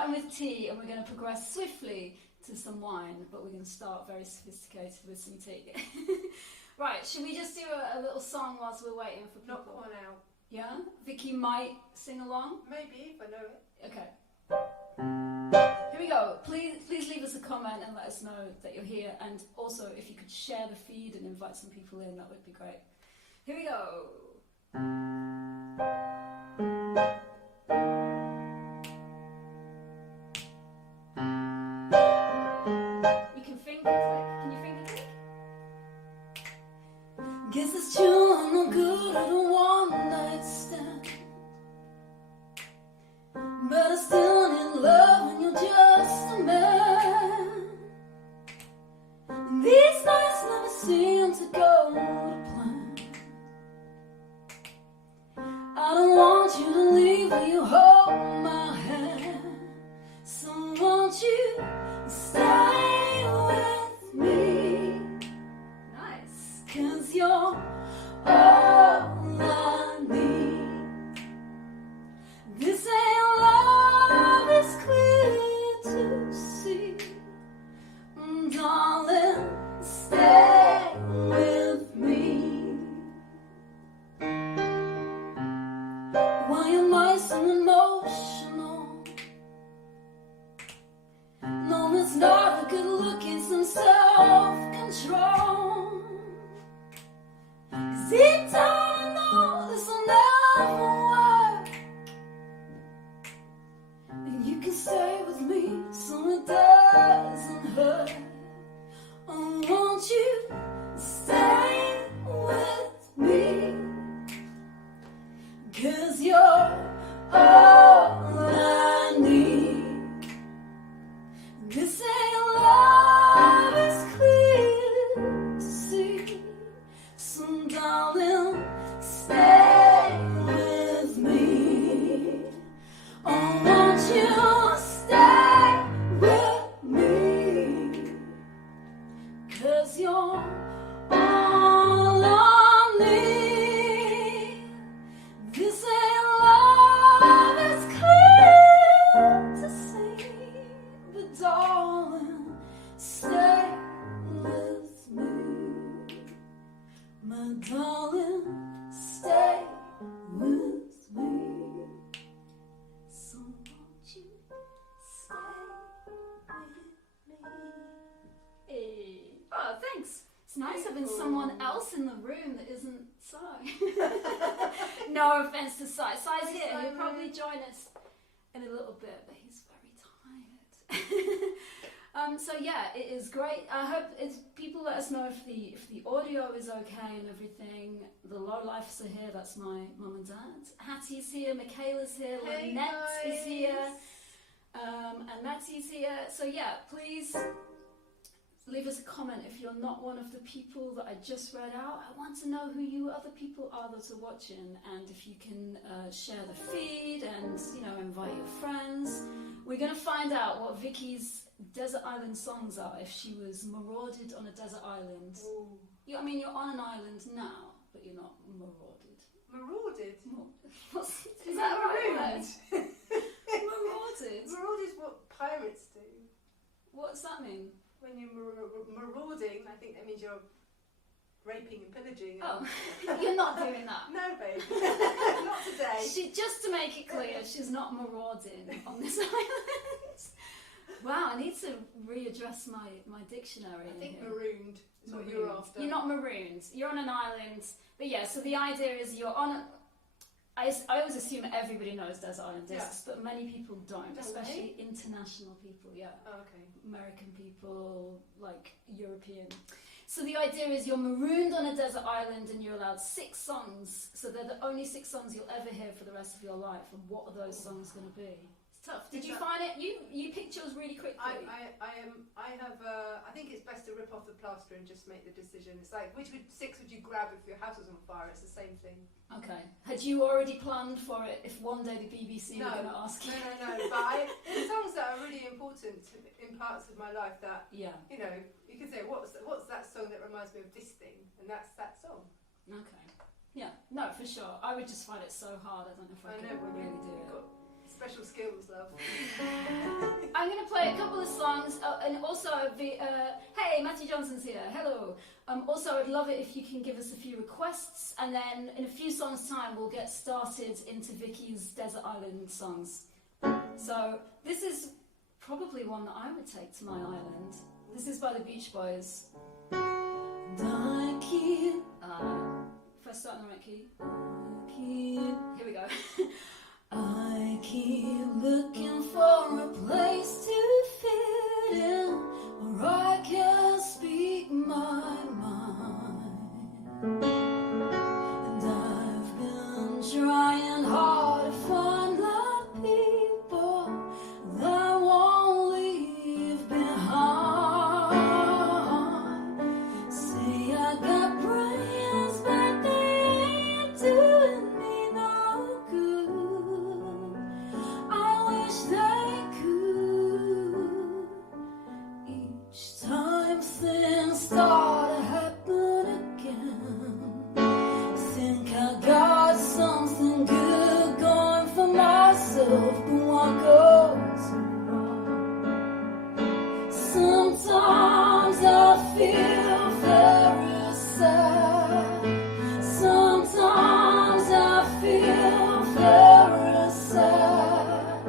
starting with tea and we're going to progress swiftly to some wine, but we're going to start very sophisticated with some tea. Right, should we just do a little song whilst we're waiting for people? Knock one out. Yeah? Vicky might sing along? Maybe, if I know it. Okay. Here we go. Please leave us a comment and let us know that you're here, and also if you could share the feed and invite some people in, that would be great. Here we go. You can finger click. Can you finger click? Guess it's true, I'm no good at a one-night stand, but I still need love when you're just a man. And these nights never seem to go to plan. I don't want you to leave, will you hold my hand? So won't you stay with me? Nice. 'Cause you're all I need. This ain't love, it's clear to see. Darling, stay with me. Why am I so emotional? No, it's not a good look, it's some self-control. 'Cause deep down I know this will never work, and you can stay with me so it doesn't hurt. Oh, won't you stay with me? 'Cause you're all I need. This ain't love, it's clear to see. So darling, stay with me. Oh, won't you stay with me? 'Cause you're all I need. This ain't love, it's clear to see. But darling, stay with me. My darling, stay with me. So won't you stay with me? Hey. Oh, thanks. It's nice having someone else in the room that isn't Sai. No offense to Sai. Sai's here. He'll probably join us in a little bit, but he's very tired. So yeah, it is great. I hope people let us know if the audio is okay and everything. The lowlifes are here. That's my mum and dad. Hattie's here. Michaela's here. Hey Lynette is guys. here. And Mattie's here. So yeah, please leave us a comment if you're not one of the people that I just read out. I want to know who you other people are that are watching, and if you can share the feed and, you know, invite your friends. We're going to find out what Vicky's desert island songs are if she was marauded on a desert island. I mean, you're on an island now, but you're not marauded. Marauded? Is that a right word? Marauded? Maraud is what pirates do. What's that mean? When you're marauding, I think that means you're raping and pillaging. Oh, you're not doing that. No, babe. Not today. Just to make it clear, she's not marauding on this island. Wow, I need to readdress my dictionary. I think marooned is what you're after. You're not marooned. You're on an island. But yeah, so the idea is you're on a... I always assume everybody knows desert island discs, but many people don't, especially international people, Oh, okay. American people, like European. So the idea is you're marooned on a desert island and you're allowed 6 songs, so they're the only 6 songs you'll ever hear for the rest of your life, and what are those songs going to be? It's tough. Did you find it? You picked yours really quickly. I think it's best to rip off the plaster and just make the decision. It's like, which 6 would you grab if your house was on fire? It's the same thing. Okay. Had you already planned for it if one day the BBC were going to ask you? No. But there's songs that are really important in parts of my life that, you know, you can say, what's that song that reminds me of this thing? And that's that song. Okay. Yeah, no, for sure. I would just find it so hard. I don't know if I could really do it. Special skills, love. and also, hey, Matthew Johnson's here. Hello. Also, I'd love it if you can give us a few requests, and then in a few songs' time, we'll get started into Vicky's Desert Island songs. So this is probably one that I would take to my island. This is by the Beach Boys. And I keep, if I start in the right key, here we go. I keep looking for a place to fit in where I can speak my mind. And I've been trying hard to find the people that won't leave behind. Say I got brains, but they ain't doing me no good. I wish they could. Each time things start to happen again, I think I got something good going for myself, but what goes wrong? Sometimes I feel very sad. Sometimes I feel very sad.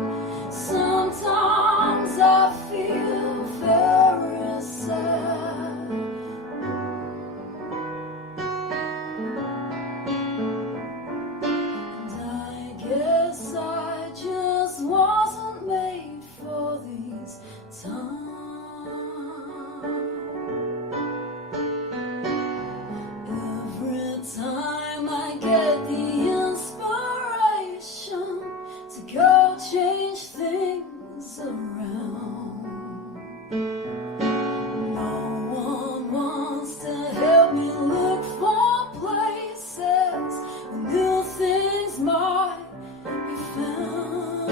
Sometimes I feel very sad. And I guess I just wasn't made for these times. Every time I get the inspiration to go change things around, no one wants to help me look for places where new things might be found.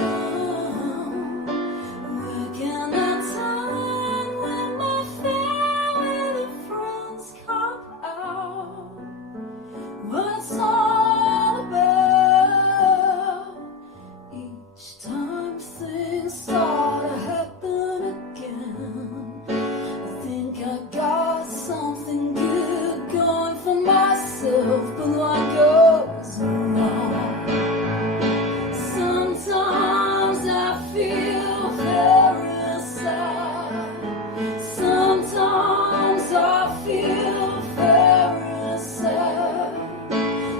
Where can I turn when my family and friends cop out? What's all about? Each time things start to happen again, I think I got something good going for myself, but what goes wrong? Sometimes I feel very sad. Sometimes I feel very sad.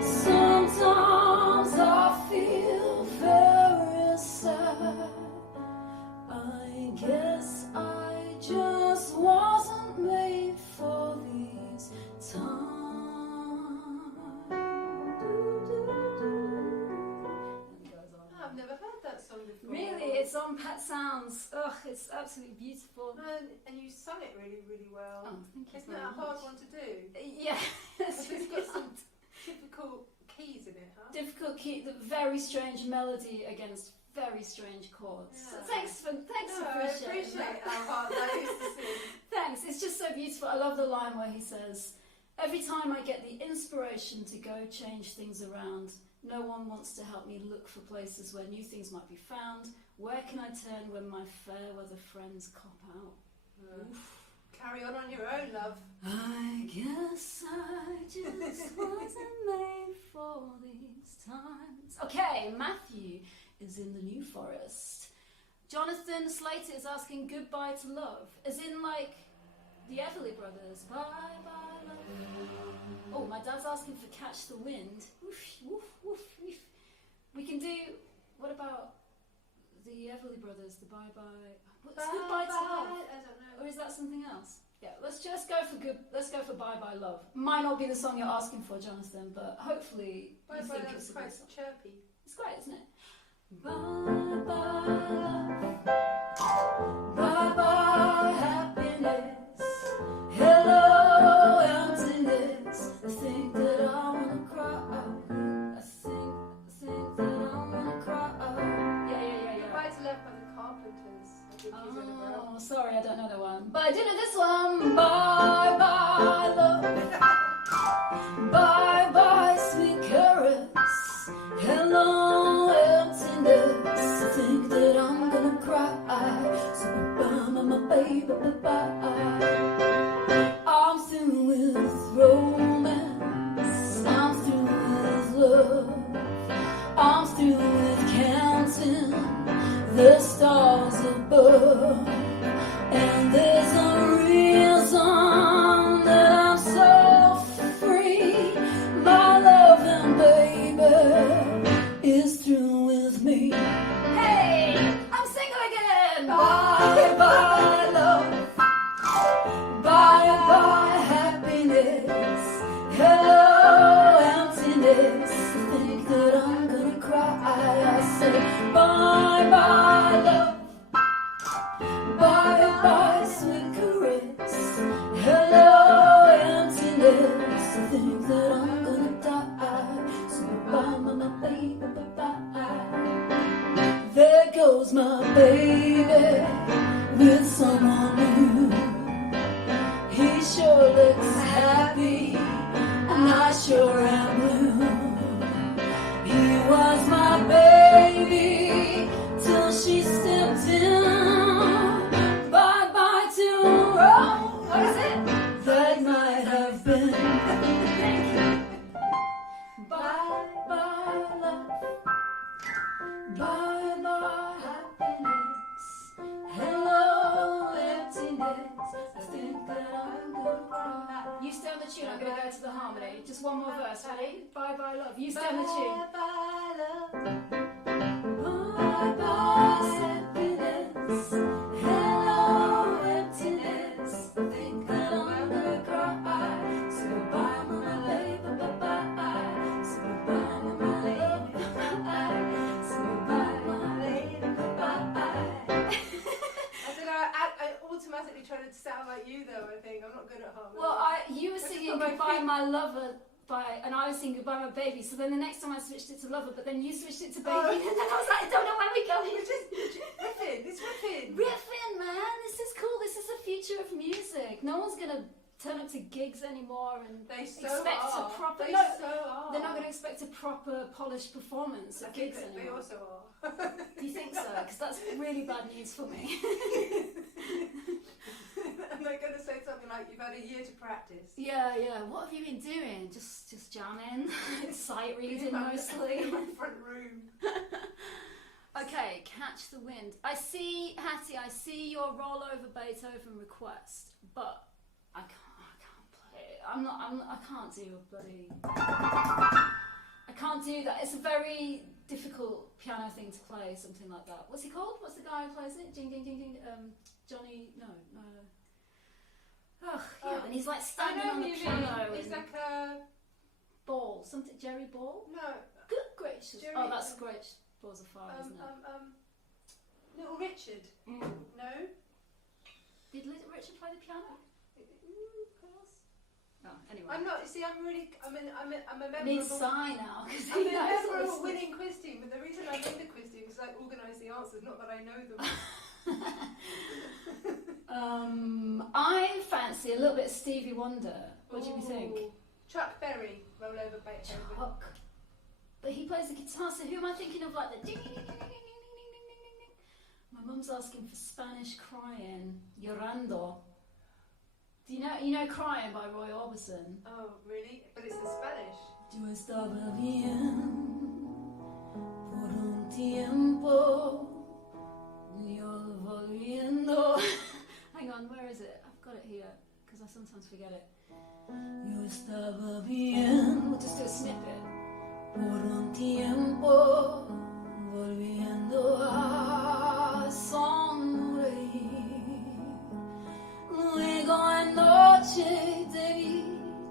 Sometimes I feel very sad. I guess I just wasn't made for these times. I've never heard that song before. Really, it's on Pet Sounds. Ugh, it's absolutely beautiful. And you sung it really, really well. Oh, thank you Isn't very that a hard much. one to do? Yeah, it's Because it's got some typical keys in it, huh? difficult key, the very strange melody against very strange chords. So Yeah. thanks for I appreciating appreciate that. how hard that is to sing. Thanks. It's just so beautiful. I love the line where he says, "Every time I get the inspiration to go change things around, no one wants to help me look for places where new things might be found. Where can I turn when my fair weather friends cop out?" Oof. Carry on your own, love. I guess I just wasn't made for these times. Okay, Matthew is in the New Forest. Jonathan Slater is asking goodbye to love, as in like the Everley brothers. Bye bye love. Oh, my dad's asking for Catch the Wind. Woof, woof, woof, woof. We can do, what about the Everley brothers, the bye bye. What's goodbye to love? I don't know. Or is that something else? Yeah, let's go for Bye Bye Love. Might not be the song you're asking for, Jonathan, but hopefully Bye you bye, think that's it's a quite good song. chirpy. It's great, isn't it? Bye bye love. Bye bye happiness. Hello emptiness. I think that I wanna cry. I think that I wanna cry. Yeah. Goodbye to Love by the Carpenters. I think he's in a row. Oh, sorry, I don't know the one. But I do know this one. Bye bye love. Bye bye sweet caress. Hello emptiness. I think that I'm gonna cry. So bye my baby. I'm through with romance, I'm through with love, I'm through with counting the stars above, and there's a reason that I'm so free. My loving baby is through with me. Hey, I'm single again. Bye bye love, bye bye happiness, hello emptiness. I think that I'm gonna cry. I say bye bye love, bye bye sweet caress, hello emptiness. I think that I'm gonna die. So bye my baby, bye. There goes my baby with someone new. He sure looks happy, and I sure am blue. He was my baby till she stepped in. Bye bye to Rome. What is it? That might have been. Thank you. Bye bye love, bye bye happiness, hello emptiness. I think that I'm gonna cry. You stay on the tune, I'm gonna go to the harmony. Just one more verse, ready? Bye bye love. You stay on the tune. Bye bye love, Bye bye happiness, hello emptiness. I think that I'm gonna cry. So goodbye my baby, bye bye. So goodbye my lady, bye bye. So goodbye my lady, bye bye. I don't know, I automatically try to sound like you though, I think. I'm not good at harmony. Well, you were singing put my Goodbye feet- My Lover, and I was singing Goodbye My Baby, so then the next time I switched it to Lover, but then you switched it to Baby, Oh. and then I was like, I don't know where we're going. Riffing, it's riffing. Riffing, man, this is cool, this is the future of music. No one's going to turn up to gigs anymore and They so expect are. a proper... They no, so are. they're not going to expect a proper polished performance I at think gigs that they anymore. also are. Do you think so? Because that's really bad news for me. And they're going to say something like, you've had a year to practice. Yeah. What have you been doing? Just jamming, sight reading In my mostly. front room. Okay, catch the wind. I see, Hattie. I see your rollover Beethoven request, but I can't play it. I can't do a bloody. I can't do that. It's a very difficult piano thing to play, something like that. What's he called? What's the guy who plays it? Ding ding ding ding. Joni. No. Ugh, yeah, and he's like standing on the piano. It's like a Ball, something. Jerry Ball. no. Good gracious. Jerry, Oh, that's great. Balls of fire, isn't it? Little Richard. No. Did Little Richard play the piano? Oh, anyway. I'm not. See, I'm a member. Need of a, sigh now. 'cause I'm he a knows member of all a winning quiz team, but the reason I made the quiz team is I organise the answers, not that I know them. I fancy a little bit of Stevie Wonder. What do you think? Ooh. Chuck Berry, roll over Beethoven. Chuck. But he plays the guitar, so who am I thinking of? Like the ding ding ding ding ding ding ding ding ding. My mum's asking for Spanish Crying, Llorando. Do you know Crying by Roy Orbison? Oh, really? But it's in Spanish. Yo estaba bien por un tiempo, yo volviendo. Hang on, where is it? I've got it here, because I sometimes forget it. Yo estaba bien. We'll just do a snippet. Por un tiempo, volviendo a sonreír. Luego en noche te vi,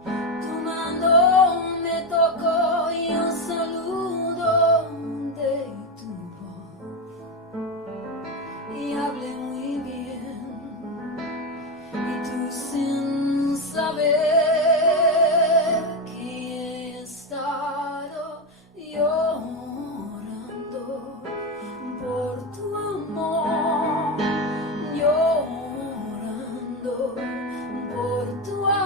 tu mano me tocó y un saludo de tu voz. Y hablé muy bien, y tú sin saber que he estado llorando por tu amor, llorando por tu amor.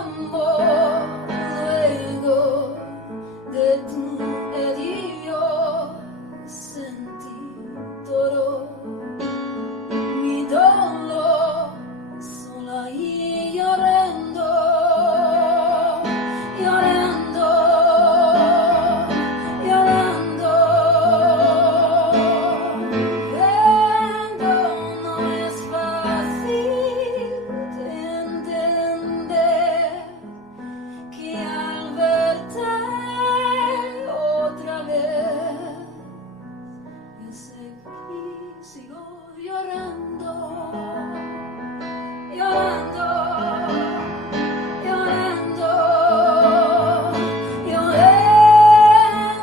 llorando, llorando, llorando,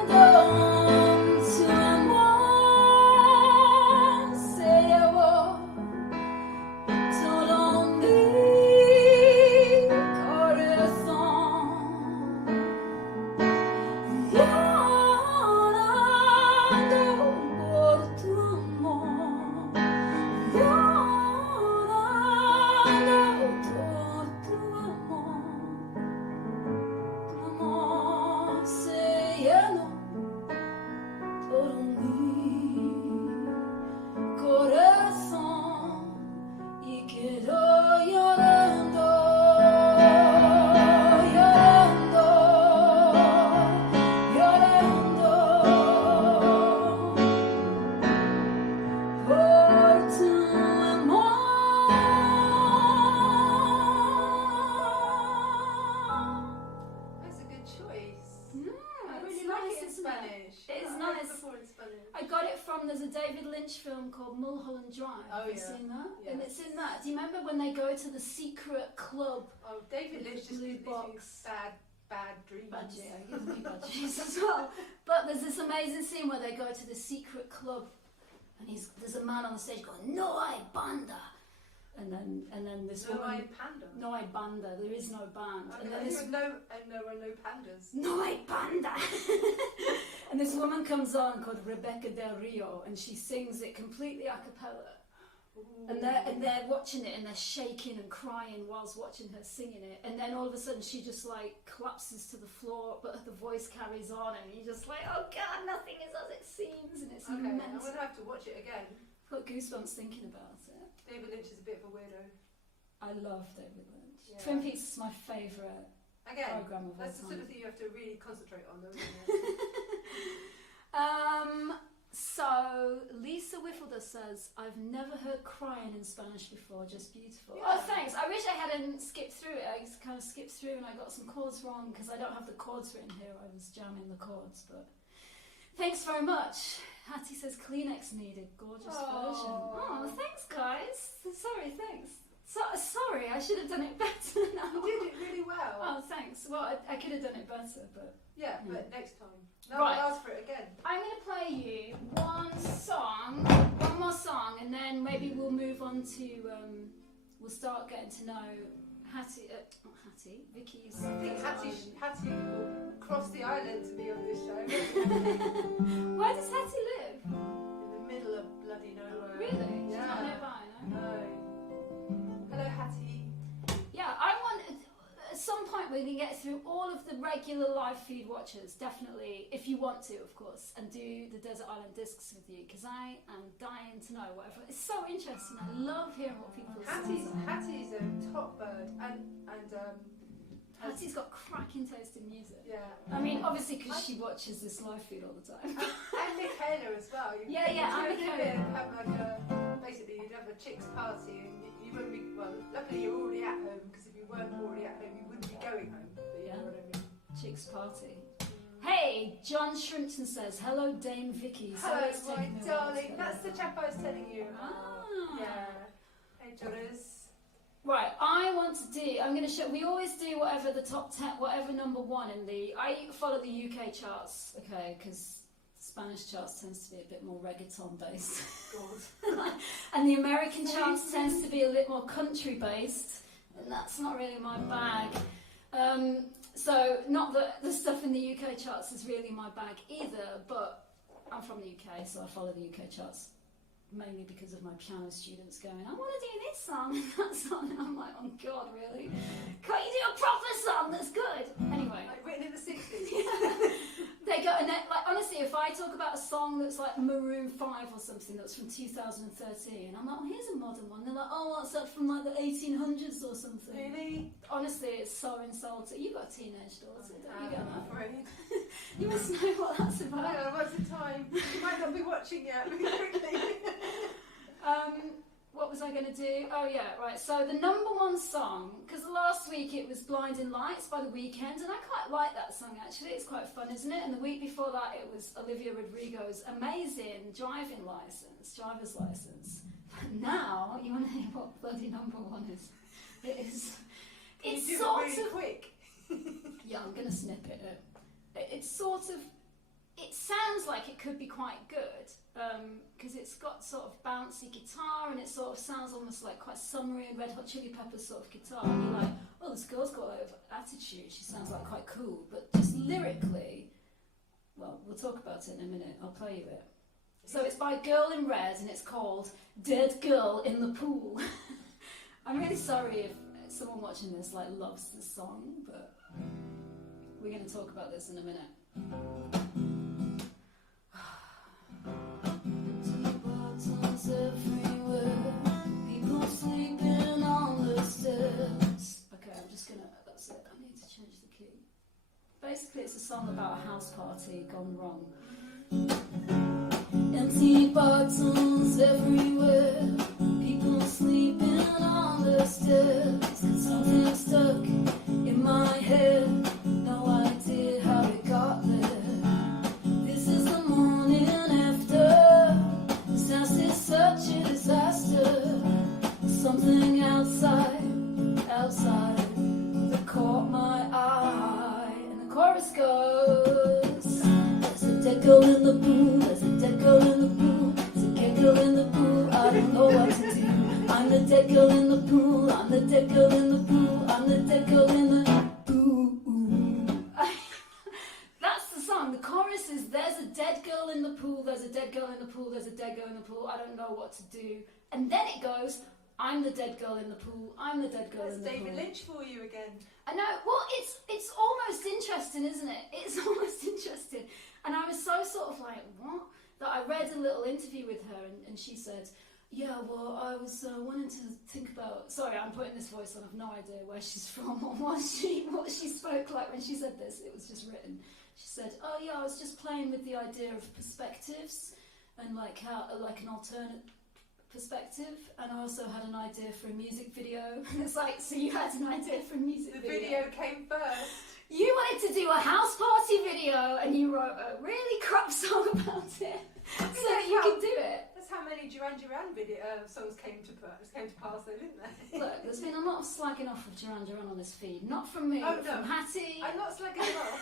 llorando, su amor se llevó todo mi corazón. Llorando por tu amor, llorando por tu amor se llenó todo mi corazón y quedó llorando, llorando, llorando por tu amor. That's a good choice. I It's really like nice, it in isn't it? Spanish. It is I nice. like it before in Spanish. I got it from, there's a David Lynch film called Mulholland Drive. Oh, Have you yeah. seen that? And Yes. it's in that. Do you remember when they go to the secret club? Oh, David Lynch just Blue gives me box. bad dreams. Budgie, it gives me budgies as well. But there's this amazing scene where they go to the secret club, and there's a man on the stage going, "No hay banda," and then this No, woman, I panda. "No hay banda," there is no band, and then Okay, this, no pandas. "No hay banda," and this woman comes on called Rebecca Del Rio, and she sings it completely a cappella. And they're watching it and they're shaking and crying whilst watching her singing it, and then all of a sudden she just like collapses to the floor, but the voice carries on, and you're just like, oh god, nothing is as it seems, and it's Okay, I'm immense. gonna have to watch it again. I've got goosebumps thinking about it. David Lynch is a bit of a weirdo. I love David Lynch. Yeah. Twin Peaks is my favourite Again, program of all that's the sort time. of thing you have to really concentrate on, though, isn't it? So Lisa Wiffleder says, I've never heard crying in Spanish before, just beautiful. Yeah. Oh, thanks. I wish I hadn't skipped through it. I just kind of skipped through and I got some chords wrong because I don't have the chords written here. I was jamming the chords, but thanks very much. Hattie says Kleenex needed. Gorgeous version. Oh, thanks, guys. Sorry, thanks. Sorry, I should have done it better now. You did it really well. Oh, thanks. Well, I could have done it better, but... Yeah, but next time. No, Right. I'll ask for it again. I'm going to play you one more song, and then maybe we'll move on to, we'll start getting to know Vicky's... I think Hattie will cross the island to be on this show. Where does Hattie live? In the middle of bloody nowhere. Really? She's Yeah. not nearby, no? No. Hello, Hattie. Yeah, I want... At some point we can get through all of the regular live feed watchers, definitely, if you want to, of course, and do the Desert Island discs with you, because I am dying to know whatever. It's so interesting. I love hearing what people say. Hattie's a top bird, and Hattie's got cracking taste in music. yeah. I mean, obviously, because she watches this live feed all the time. And Michaela as well. I'm Michaela. Have like basically you'd have a chicks party, and you wouldn't be. Well, luckily you're already at home, because if you weren't already at home, you wouldn't be going home. But you know what I mean. Chicks party. Hey, John Shrimpton says, hello, Dame Vicky. Hello, it's my taken me a while to darling. get That's the there. chap I was telling you about. Ah. Yeah. Hey, Jonas. Right, I'm going to show, we always do whatever the top 10, whatever number one in the, I follow the UK charts, okay, because Spanish charts tends to be a bit more reggaeton based. And the American charts tends to be a little more country based, and that's not really my bag. So, not that the stuff in the UK charts is really my bag either, but I'm from the UK, so I follow the UK charts. Mainly because of my piano students going, I want to do this song and that song, and I'm like, oh god, really? Can't you do a proper song that's good? Anyway. Like written in the 60s. They go, and like, honestly, if I talk about a song that's like Maroon 5 or something that's from 2013, I'm like, oh, here's a modern one. They're like, oh, what's that from like the 1800s or something? Really? Honestly, it's so insulting. You've got a teenage daughter, don't you? Get I'm that? afraid. You must know what that's I about. don't know, what's the time? You might not be watching yet. Look quickly. What was I going to do? Oh yeah, right. So the number one song, because last week it was Blinding Lights by The Weeknd, and I quite like that song actually. It's quite fun, isn't it? And the week before that it was Olivia Rodrigo's amazing driver's license. what bloody number one is. It is. Can It's you do sort it really of. quick? Yeah, I'm gonna snippet it. It's sort of. It sounds like it could be quite good because it's got sort of bouncy guitar and it sort of sounds almost like quite summery and Red Hot Chili Peppers sort of guitar. And you're like, oh, this girl's got a lot of attitude. She sounds like quite cool, but just lyrically, well, we'll talk about it in a minute. I'll play you it. So it's by Girl in Red and it's called Dead Girl in the Pool. I'm really sorry if someone watching this like loves this song, but we're going to talk about this in a minute. Everywhere, people sleeping on the stairs. Okay, I'm just gonna. That's it. I need to change the key. Basically, it's a song about a house party gone wrong. Empty bottles everywhere, people sleeping on the stairs. Something stuck in my head. No idea how it got there. This is the morning after. This house is such a disaster. Something outside that caught my eye. And the chorus goes, there's a dead girl in the pool, there's a dead girl in the pool, there's a dead girl in the pool, I don't know what to do. I'm the dead girl in the pool, I'm the dead girl in the pool, I'm the dead girl in the pool. That's the song. The chorus is, there's a dead girl in the pool, there's a dead girl in the pool, there's a dead girl in the pool, I don't know what to do. And then it goes, I'm the dead girl in the pool, I'm the dead girl in the David pool. Lynch for you again. I know, well, it's almost interesting, isn't it? It's almost interesting. And I was so sort of like, what? That I read a little interview with her and she said, yeah, well, I was wanting to think about... Sorry, I'm putting this voice on, I've no idea where she's from or what she spoke like when she said this. It was just written. She said, oh yeah, I was just playing with the idea of perspectives and like how, like an alternate perspective, and I also had an idea for a music video. It's like, so you had an idea for a music video. The video came first. You wanted to do a house party video and you wrote a really crap song about it so that you could do it. That's how many Duran Duran songs came to pass though, didn't they? Look, there's been a lot of slagging off of Duran Duran on this feed. Not from me, but from Hattie. I'm not slagging it off.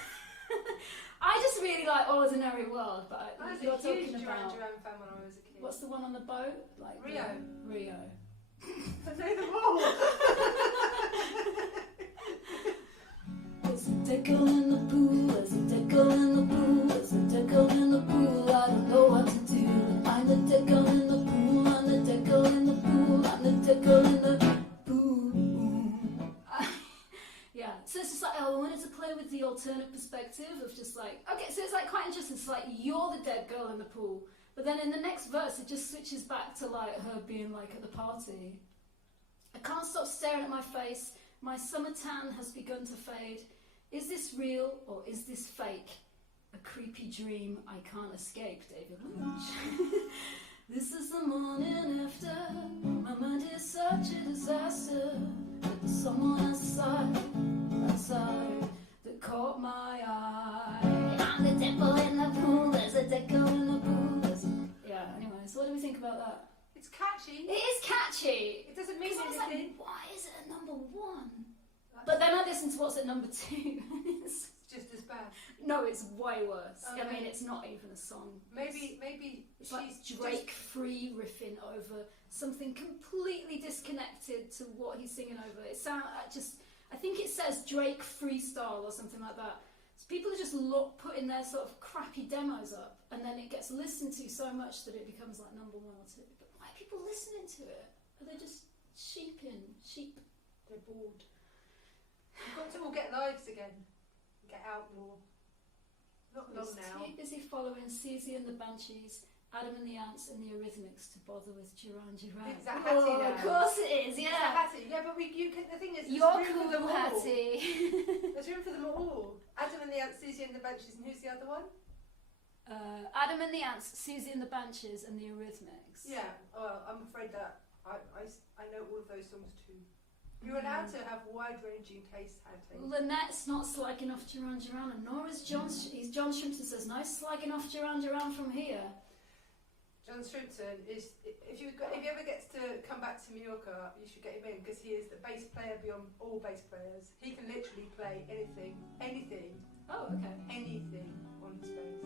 I just really like Ordinary World, but I was you're a huge talking Duran about... Duran fan when I was a kid. What's the one on the boat? Like Rio. Rio. I know them all. There's a dead girl in the pool, there's a dead girl in the pool, there's a dead girl in the pool, I don't know what to do. I'm the dead girl in the pool, I'm the dead girl in the pool, I'm the dead girl in the pool. Yeah, so it's just like, oh, I wanted to play with the alternate perspective of just like, okay, so it's like quite interesting. It's like, you're the dead girl in the pool, but then in the next verse it just switches back to like her being like at the party. I can't stop staring at my face, my summer tan has begun to fade. Is this real or is this fake? A creepy dream I can't escape, David Lynch. This is the morning after, my mind is such a disaster. But there's someone outside that caught my eye. I'm the dead girl in the pool, there's a dead girl in the pool. Yeah, anyway, so what do we think about that? It's catchy. It is catchy. It doesn't mean I was anything. like, why is it at number one? But then I listened to what's at number two. It's just as bad. No, it's way worse. Okay. I mean, it's not even a song. Maybe It's like Drake free riffing over something completely disconnected to what he's singing over. It I think it says Drake freestyle or something like that. So people are just putting their sort of crappy demos up, and then it gets listened to so much that it becomes like number one or two. But why are people listening to it? Are they just sheep? They're bored. We've got to all get lives again. Get out more. Not long now. Too busy following Susie and the Banshees, Adam and the Ants and the Eurythmics to bother with Duran Duran. It's a Hattie now. Of course it is, It's a yeah. Hattie. Yeah, but the thing is, there's You're room for them cool, all. Hattie. There's room for them all. Adam and the Ants, Susie and the Banshees, and who's the other one? Adam and the Ants, Susie and the Banshees and the Eurythmics. Yeah, well, I'm afraid that I know all of those songs too. You're allowed to have wide-ranging taste, Hattie. Lynette's not slagging off Duran Duran, and nor is John Shrimpton says, no slagging off Duran Duran from here. John Shrimpton is, if you ever gets to come back back to Mallorca, you should get him in because he is the bass player beyond all bass players. He can literally play anything. Oh, okay. Anything on his bass.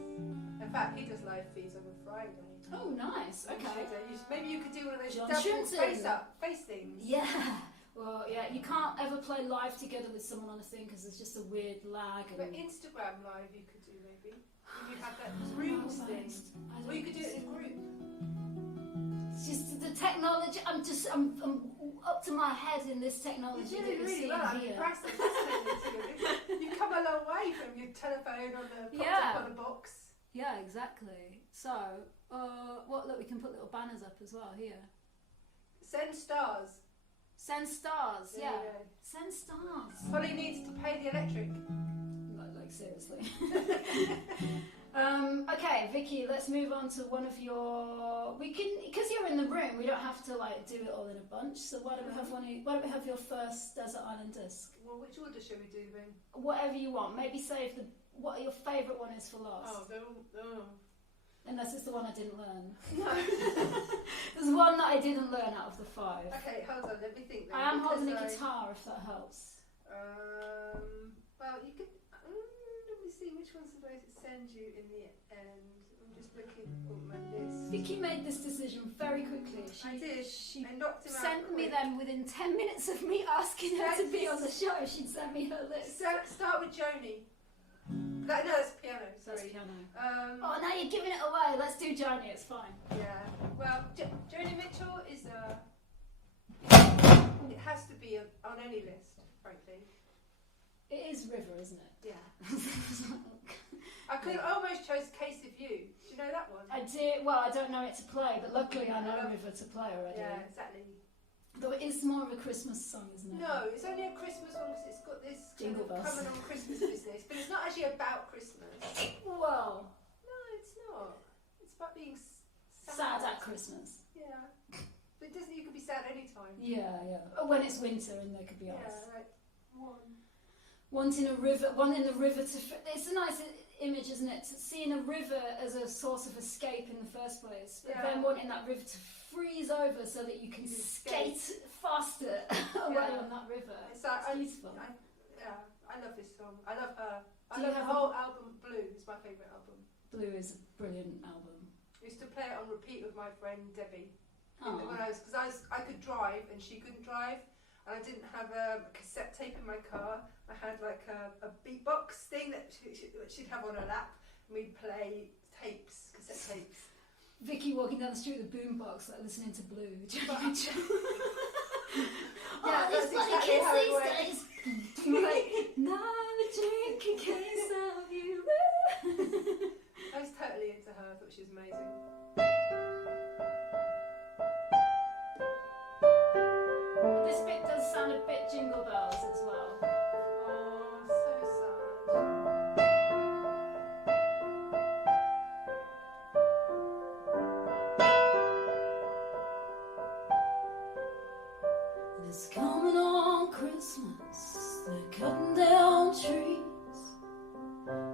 In fact, he does live feeds on a Friday. Oh, nice. Okay. Maybe you could do one of those John double Shunton. face things. Yeah. Well, yeah, you can't ever play live together with someone on a thing because there's just a weird lag. And... But Instagram live you could do maybe. You have that groups thing. Or you could do it in a group. It's just the technology. I'm up to my head in this technology. You're doing really well. I'm impressed. You've come a long way from your telephone on the box. Yeah, exactly. So, look, we can put little banners up as well here. Send stars. Send stars, yeah. Yeah. Send stars. Holly needs to pay the electric. Like seriously. Okay, Vicky, let's move on to one of your. We can, because you're in the room. We don't have to like do it all in a bunch. So why don't we have Why don't we have your first Desert Island disc? Well, which order should we do then? Whatever you want. Maybe save what your favourite one is for last. Oh, they're all. Unless it's the one I didn't learn. No. There's one that I didn't learn out of the 5. Okay, hold on. Let me think. Then, I am holding a guitar, if that helps. Well, you could. Let me see which one's supposed to send you in the end. I'm just looking at my list. Vicky made this decision very quickly. I did. She I knocked him out sent me them within 10 minutes of me asking her to be on the show. She'd send me her list. So start with Joni. No, that's piano. Sorry. That's piano. Oh, now you're giving it away. Let's do Joni. It's fine. Yeah. Well, Joni Mitchell is it has to be on any list, frankly. It is River, isn't it? Yeah. I could almost chose Case of You. Do you know that one? I do. Well, I don't know it to play, but luckily I know River to play already. Yeah, exactly. Though it is more of a Christmas song, isn't it? No, it's only a Christmas one because it's got this Jingle bells. coming on Christmas business, but it's not actually about Christmas. Well, no, it's not. It's about being sad at Christmas. Yeah, but it doesn't. You can be sad anytime. Yeah, yeah. Or when it's winter and there could be ice. Yeah, like one. Wanting a river, wanting the river to. It's a nice image, isn't it? Seeing a river as a source of escape in the first place, but then wanting that river to freeze over so that you can skate faster away on that river. It's beautiful. I love this song. I love her. I love the whole album. Blue is my favourite album. Blue is a brilliant album. I used to play it on repeat with my friend Debbie. When I could drive and she couldn't drive, and I didn't have a cassette tape in my car. I had like a beatbox thing that she'd have on her lap, and we'd play cassette tapes. Vicky walking down the street with a boombox, like listening to Blue. Yeah, that's exactly how it went. days. Like, now I drink a case of you. I was totally into her. I thought she was amazing. This bit does sound a bit Jingle Bells as well. Oh, so sad. It's coming on Christmas, they're cutting down trees,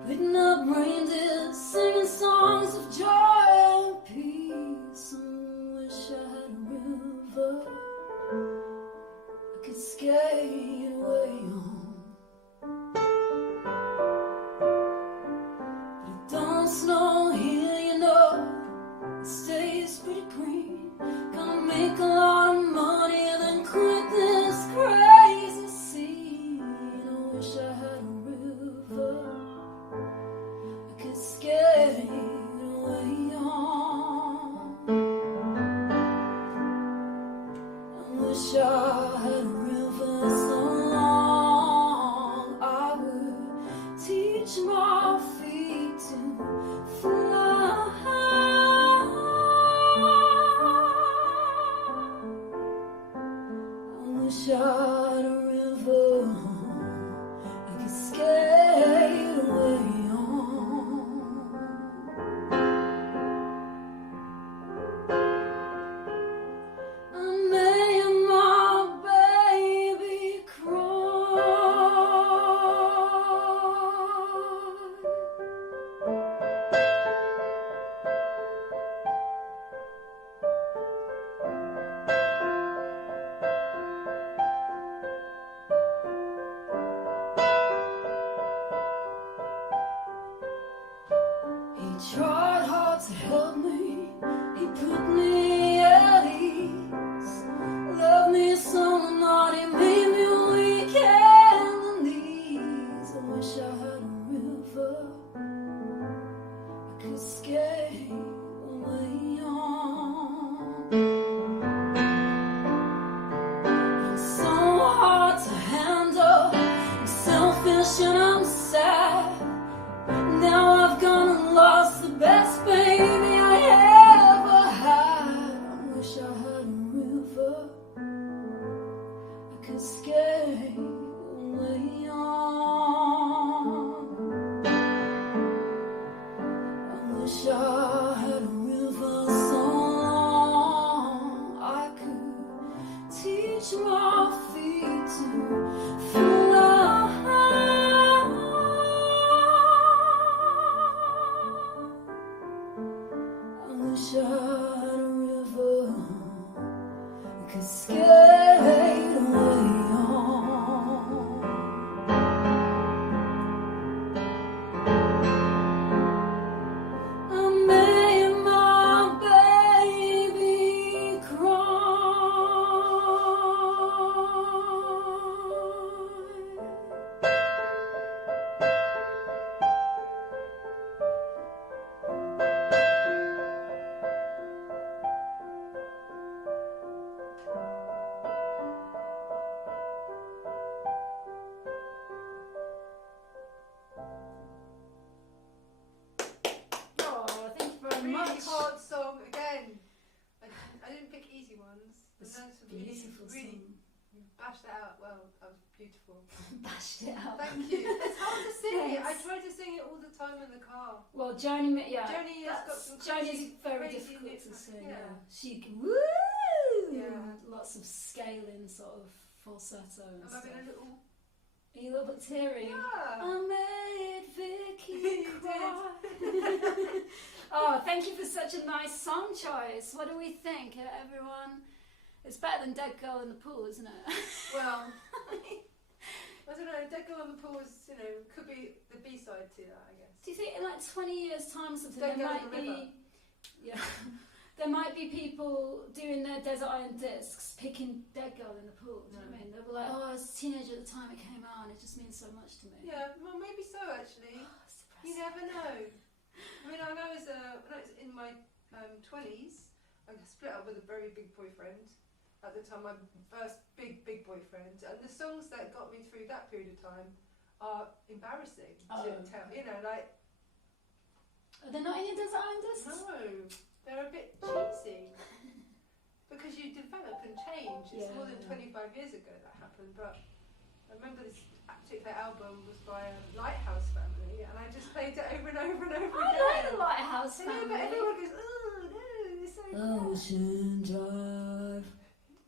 putting up reindeer, singing songs of joy and peace. I wish I had a river I could skate away on, but it don't snow here, you know, it stays pretty green. Gonna make a lot of money and then quit this crazy scene. I wish I had a river I could skate away on. I wish I had a river so long I would teach my feet to fly. I wish I had a river I could skate away on. I made my baby cry. escape way on. I wish I had a river so long I could teach my feet to fly. I wish I had a river could skate away on. I made my baby cry. Oh, thank you very Really much. hard song again. I didn't pick easy ones. It's The notes were beautiful really song. bashed it out well. That was beautiful. Bashed it out. Thank you. It's hard to sing it. I Thanks. try to sing it all the time in the car. Well, Joni, yeah. Joni has got some Joni's crazy- very crazy difficult lips, to sing. yeah. Yeah. She can woo. Yeah. Lots of scaling, sort of falsetto and I'm stuff. having a little. Are you a little bit teary? Yeah. I made Vicki You cry. Oh, thank you for such a nice song choice. What do we think, everyone? It's better than Dead Girl in the Pool, isn't it? Well, I don't know. Dead Girl in the Pool is, could be the B-side to that, I guess. Do you think in like 20 years' time or something, Dead there Girl in might the River. be... Yeah. There might be people doing their Desert Island discs, picking Dead Girl in the Pool. Do you know what I mean? They were like, oh, I was a teenager at the time it came out, and it just means so much to me. Yeah, well, maybe so, actually. Oh, it's You depressing. never know. I mean, when I was in my 20s, I split up with a very big boyfriend. At the time, my first big boyfriend. And the songs that got me through that period of time are embarrassing to tell. Like, Are they not in your Desert Island discs? no, they're a bit cheesy. Because you develop and change. It's more than 25 years ago that happened. But I remember this particular album was by a Lighthouse family, and I just played it over and over and over I again. like the Lighthouse I know, family. but everyone goes, oh no, it's so Ocean Drive.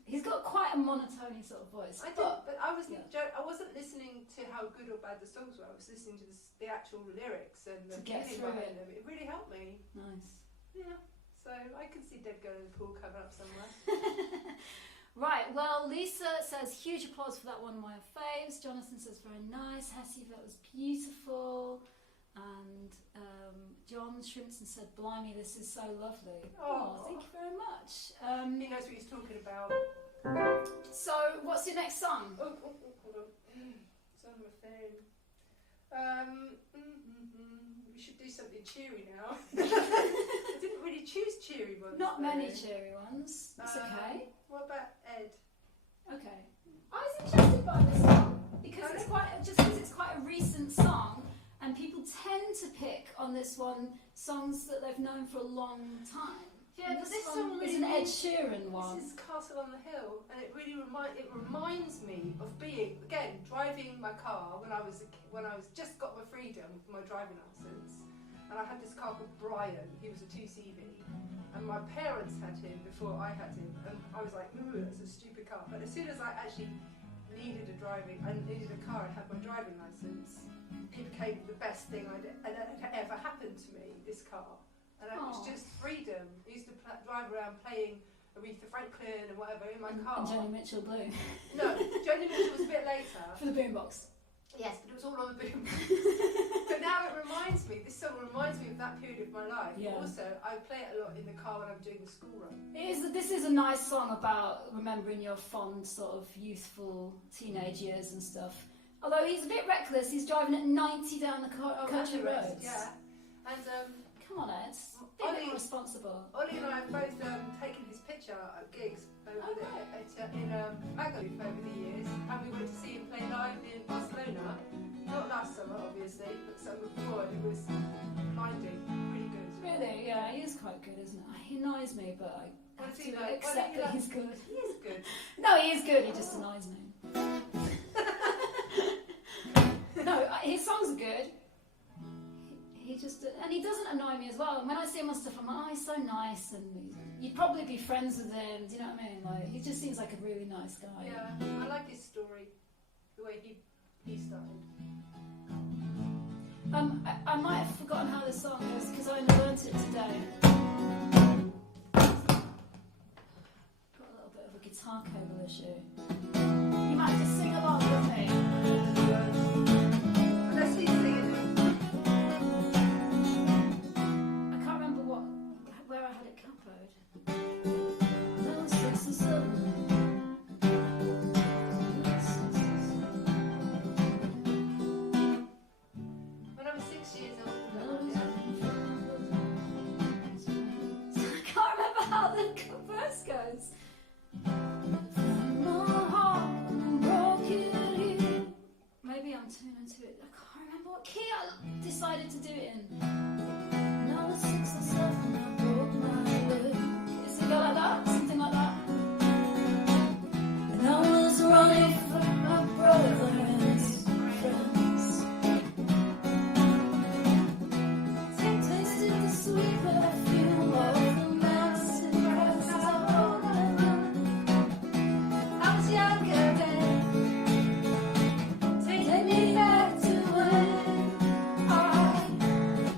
He's got quite a monotone sort of voice. I did, but I wasn't listening to how good or bad the songs were. I was listening to the actual lyrics and the To get feeling through behind it. them. It really helped me. Nice. Yeah. So I can see Dead Girl in the Pool coming up somewhere. Right, well, Lisa says huge applause for that, one of my faves. Jonathan says very nice. Hessie, that was beautiful. And John Shrimpson said, blimey, this is so lovely. Oh, thank you very much. He knows what he's talking about. So, what's your next song? Oh, hold on. It's on my phone. We should do something cheery now. I didn't really choose cheery ones. Not though. many cheery ones. It's okay. What about Ed? Okay. I was interested by this song because it's quite a recent song, and people tend to pick on this one songs that they've known for a long time. Yeah, And but this one song is really an Ed Sheeran one. This is Castle on the Hill, and it really reminds me of driving my car when I was just got my freedom for my driving license, and I had this car called Brian. He was a 2CV, and my parents had him before I had him, and I was like, ooh, that's a stupid car. But as soon as I actually needed a car and had my driving license, it became the best thing that had ever happened to me. This car. And it was just freedom. I used to drive around playing Aretha Franklin and whatever in my car. And Joni Mitchell Blue. No, Joni Mitchell was a bit later. For the boombox. Yes, but it was all on the boom. But now this song reminds me of that period of my life. Yeah. Also, I play it a lot in the car when I'm doing the school run. This is a nice song about remembering your fond, sort of youthful teenage years and stuff. Although he's a bit reckless, he's driving at 90 down the country roads. Yeah. And come on, Ed. Be a bit responsible. Ollie and I have both taken his picture at gigs in Magaluf over the years, and we went to see him play live in Barcelona. Not last summer, obviously, but summer before, and it was blinding, really good. Really? Yeah, he is quite good, isn't he? He annoys me, but I have to What is he like? accept that he's good. He is good. No, he is good, he just annoys me. And he doesn't annoy me as well. And when I see him on stuff, I'm like, oh, he's so nice, and you'd probably be friends with him. Do you know what I mean? Like, he just seems like a really nice guy. Yeah, I like his story, the way he started. I might have forgotten how this song goes because I only learnt it today. Got a little bit of a guitar cable issue. You might just sing along with me. Unless he's singing. I can't remember where I had it capoed. No, 6 or 7. When I was 6 years old, I can't remember how the verse goes. Maybe I'm tuning into it. I can't remember what key I decided to do it in. Now it's 6 or 7, I broke my leg. Does it go like that? Something like that? And I was running from my brother's friends. Tasted the sweet perfume of the massive grasses of I was younger then. Take me back to when I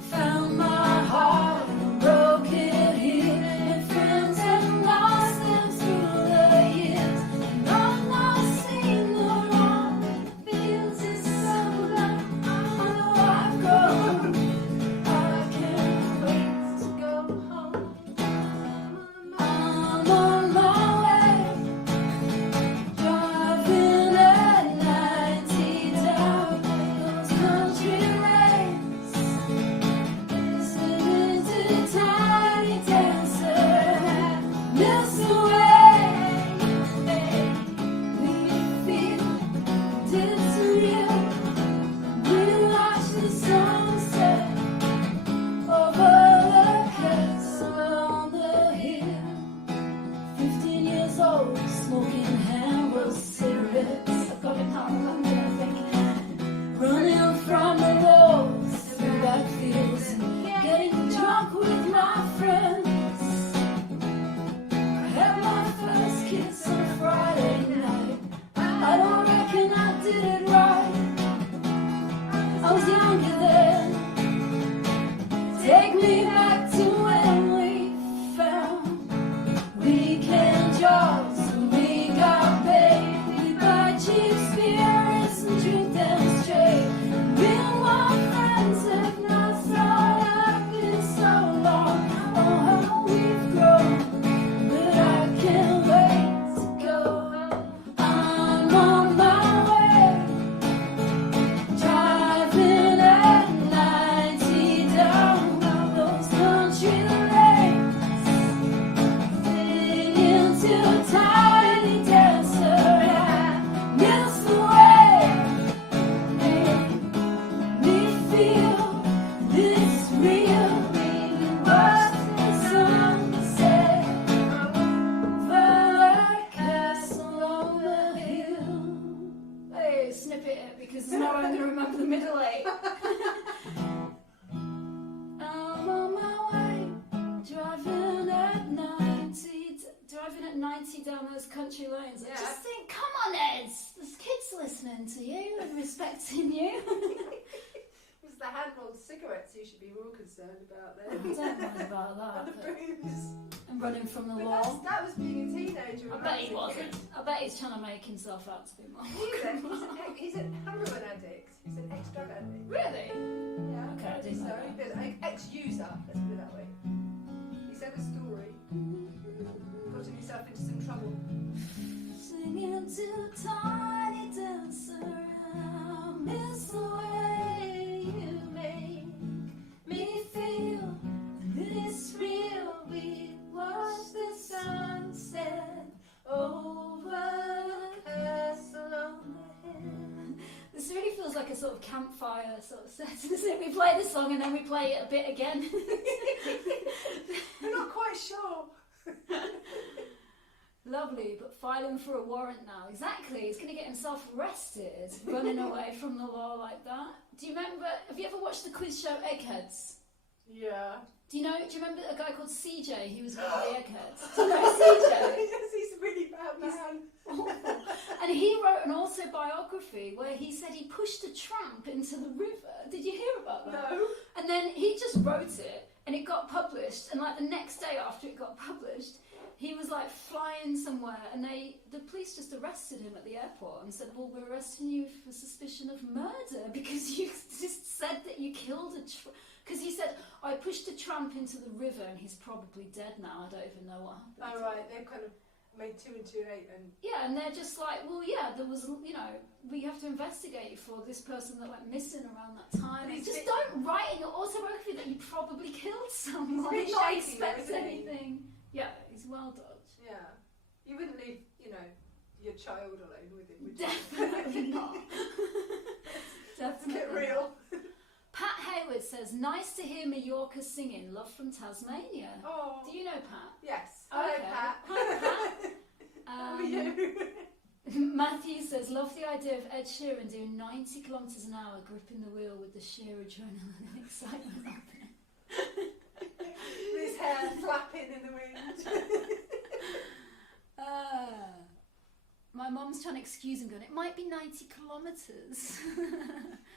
found my heart and broke it here, and friends have lost them through the years. And I'm not seeing the wrong, feels it's so long. I know I've grown. I can't wait to go home. I'm on my way, driving at 90 down those country lanes, listening to Tiny Dancer and miss away. We feel it's real. We watch the sunset over the castle on the hill. 15 years old, smoking Hamburg cigarettes. I've got it now, I think. Running from the walls through backfields and getting drunk with my friends. I had my first kiss on Friday night. I don't reckon I did it right. I was younger then. Take me back to when we found weekend jobs and we got paid. We buy cheap spirits and drink them straight. Me and my friends have not thought I've been so long. Oh, how we've grown, but I can't wait to go. I'm on my way, driving at 90 down those country lanes, singing to Tiny Dancer and miss the way. Me feel this real. We watch the sunset over the castle on the hill. Hey, snippet it because now I'm going to remember the middle eight. I'm on my way, driving at 90 down those country lanes. I Yeah. just think, come on, Ed, there's kids listening to you and respecting you. It was the hand-rolled cigarettes you should be more concerned about I then. don't mind about that. And the but booze. I'm running from the But wall. that was being a teenager. I when bet was he a wasn't. kid. I bet he's trying to make himself out to be more. He's a heroin addict. He's an ex-drug addict. Really? Yeah. Okay, I didn't so know that. he's an ex-user, let's put it that way. He said a story. Got himself into some trouble. Singing to Tiny Dancer, I miss the way you make me feel. And it's real. We watch the sunset over the castle on the hill. This really feels like a sort of campfire sort of set, doesn't it? We play the song and then we play it a bit again. I'm not quite sure. Lovely, but filing for a warrant now. Exactly, he's going to get himself arrested, running away from the law like that. Do you remember, have you ever watched the quiz show Eggheads? Yeah. Do you remember a guy called CJ? He was one of the eggheads. Do you know CJ? Yes, he's a really bad man. Awful. And he wrote an autobiography where he said he pushed a tramp into the river. Did you hear about that? No. And then he just wrote it, and it got published. And like the next day after it got published, he was like flying somewhere, and the police just arrested him at the airport and said, "Well, we're arresting you for suspicion of murder because you just said that you killed a tramp." Because he said, "I pushed a tramp into the river, and he's probably dead now. I don't even know what happened." Oh right, they've kind of made 2 and 2 8, and yeah, and they're just like, well, yeah, there was, we have to investigate for this person that went missing around that time. But And he's just bit- don't write in your autobiography that you probably killed someone. He's a bit Not shaky, expect though, isn't he? anything. Yeah, he's well dodged. yeah, you wouldn't leave, your child alone with him, would you? Definitely not. Let's Definitely get not. real. Pat Hayward says, "Nice to hear Mallorca singing. Love from Tasmania." Oh. Do you know Pat? Yes. Hello, Okay. Pat. Hi, Pat. How are you? Matthew says, "Love the idea of Ed Sheeran doing 90 kilometres an hour, gripping the wheel with the sheer adrenaline and excitement of it." With his hair flapping in the wind. My mum's trying to excuse him, going, "It might be 90 kilometres."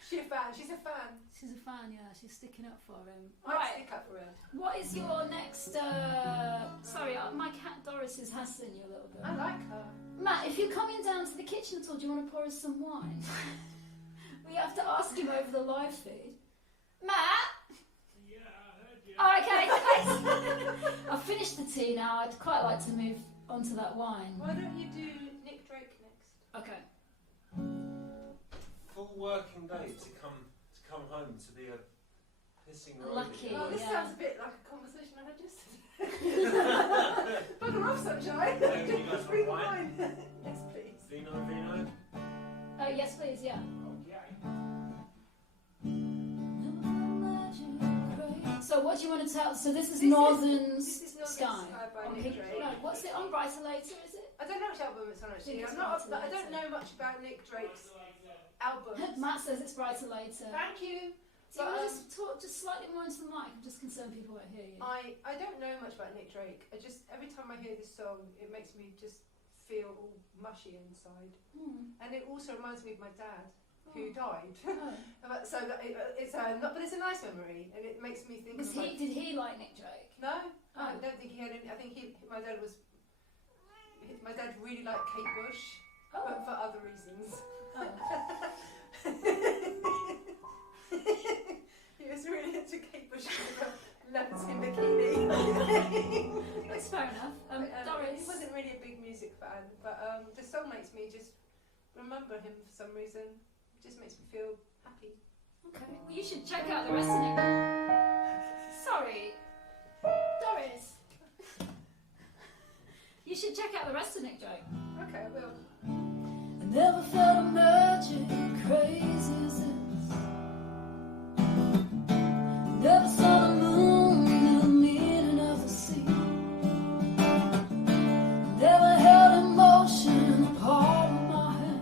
She's a fan. She's a fan. She's a fan, yeah. She's sticking up for him. I'd stick up for her. What is your next? Sorry, my cat Doris is hassling you a little bit. I like her. Matt, if you're coming down to the kitchen at all, do you want to pour us some wine? We have to ask him over the live feed. Matt. Yeah, I heard you. Oh, okay, thanks. I've finished the tea now. I'd quite like to move on to that wine. Why don't you do Nick Drake next? Okay. Full working day to come home to be a pissing road. Lucky. Oh, this Yeah. sounds a bit like a conversation I had yesterday. Bugger off, sunshine. You guys Just bring the want wine. Yes, please. Vino. Oh, yes, please, yeah. Okay. So what do you want to tell? So this is This Northern This is Northern Sky. by on Nick Pink- Drake. no, what's it on? Brighter Later, is it? I don't know which album it's on actually. think it's I'm not. Brighter I don't Later. know much about Nick Drake's albums. Matt says it's Brighter Later. Thank you. Do you want to But, just talk just slightly more into the mic? I'm just concerned people won't hear you. I don't know much about Nick Drake. I just every time I hear this song, it makes me just feel all mushy inside, and it also reminds me of my dad who died. Oh. So that it's not, but it's a nice memory, and it makes me think. Was of he? Did he like Nick Drake? No, I Oh. don't think he had any. I think my dad really liked Kate Bush, Oh. but for other reasons. Oh. He was really into Kate Bush with a levity bikini. That's fair enough. Doris. He wasn't really a big music fan, but the song makes me just remember him for some reason. It just makes me feel happy. Okay. Well, you should check out the rest of Nick. Sorry, Doris. You should check out the rest of Nick Drake. Okay, I will. I never felt a magic crazy as this. Never saw the moon in the meaning of the sea. Never held emotion in the palm of my hand.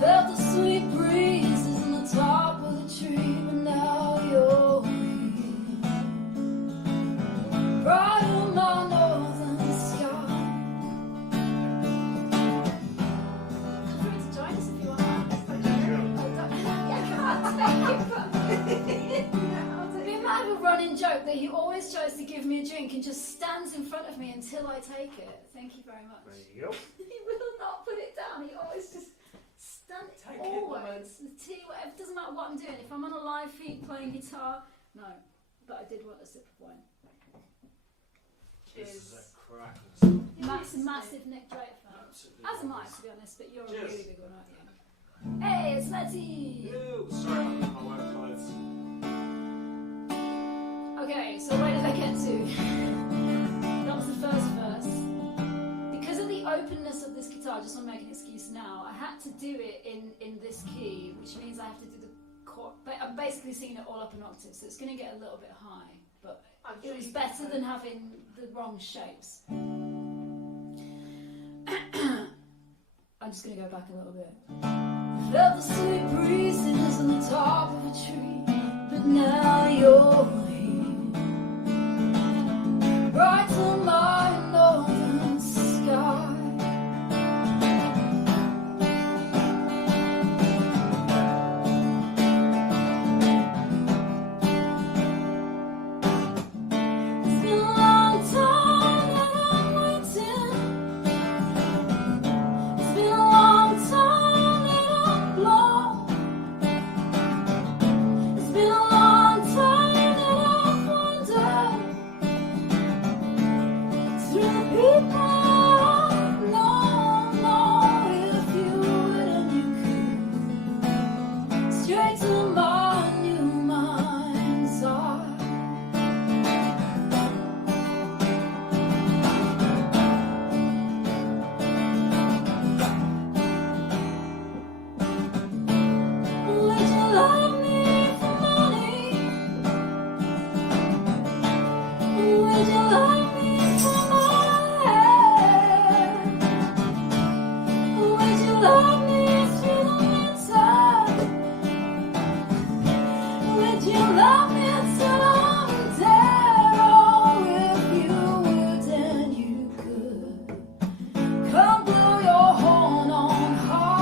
Felt the sweet breezes in the top of the tree, but now you're here. Bright in my northern sky. Feel free to join us if you want. We might have a running joke that he always tries to give me a drink and just stands in front of me until I take it. Thank you very much. There you go. He will not put it down. He always just stands. Take it, Always. The tea, whatever. Doesn't matter what I'm doing. If I'm on a live feed playing guitar, no. But I did want a sip of wine. This is Cheers. a cracking song. Matt's a massive Nick Drake fan. Absolutely. As am I, to be honest. But you're a Cheers. really big one, aren't you? Hey, it's Letty. Ew, sorry, my work clothes. Okay, so where did I get to? That was the first verse. Because of the openness of this guitar, I just want to make an excuse now. I had to do it in this key, which means I have to do the chord. But I'm basically singing it all up an octave, so it's going to get a little bit high. But I'm it sure was you better can. than having the wrong shapes. I'm just going to go back a little bit. Felt the sweet breezes on the top of a tree, but but now you're here. Bright on my northern sky. It's been a long time that I'm waiting. It's been a long time that I'm lost. It's been a long time that I've wandered through the people I've known. Oh, if you would and you could, straight to my new mind's eye. Would you love me for money? Would you love me for my hair? Would you love me through the winter? Would you love me till I'm dead? Oh, if you would and you could, come blow your horn on high.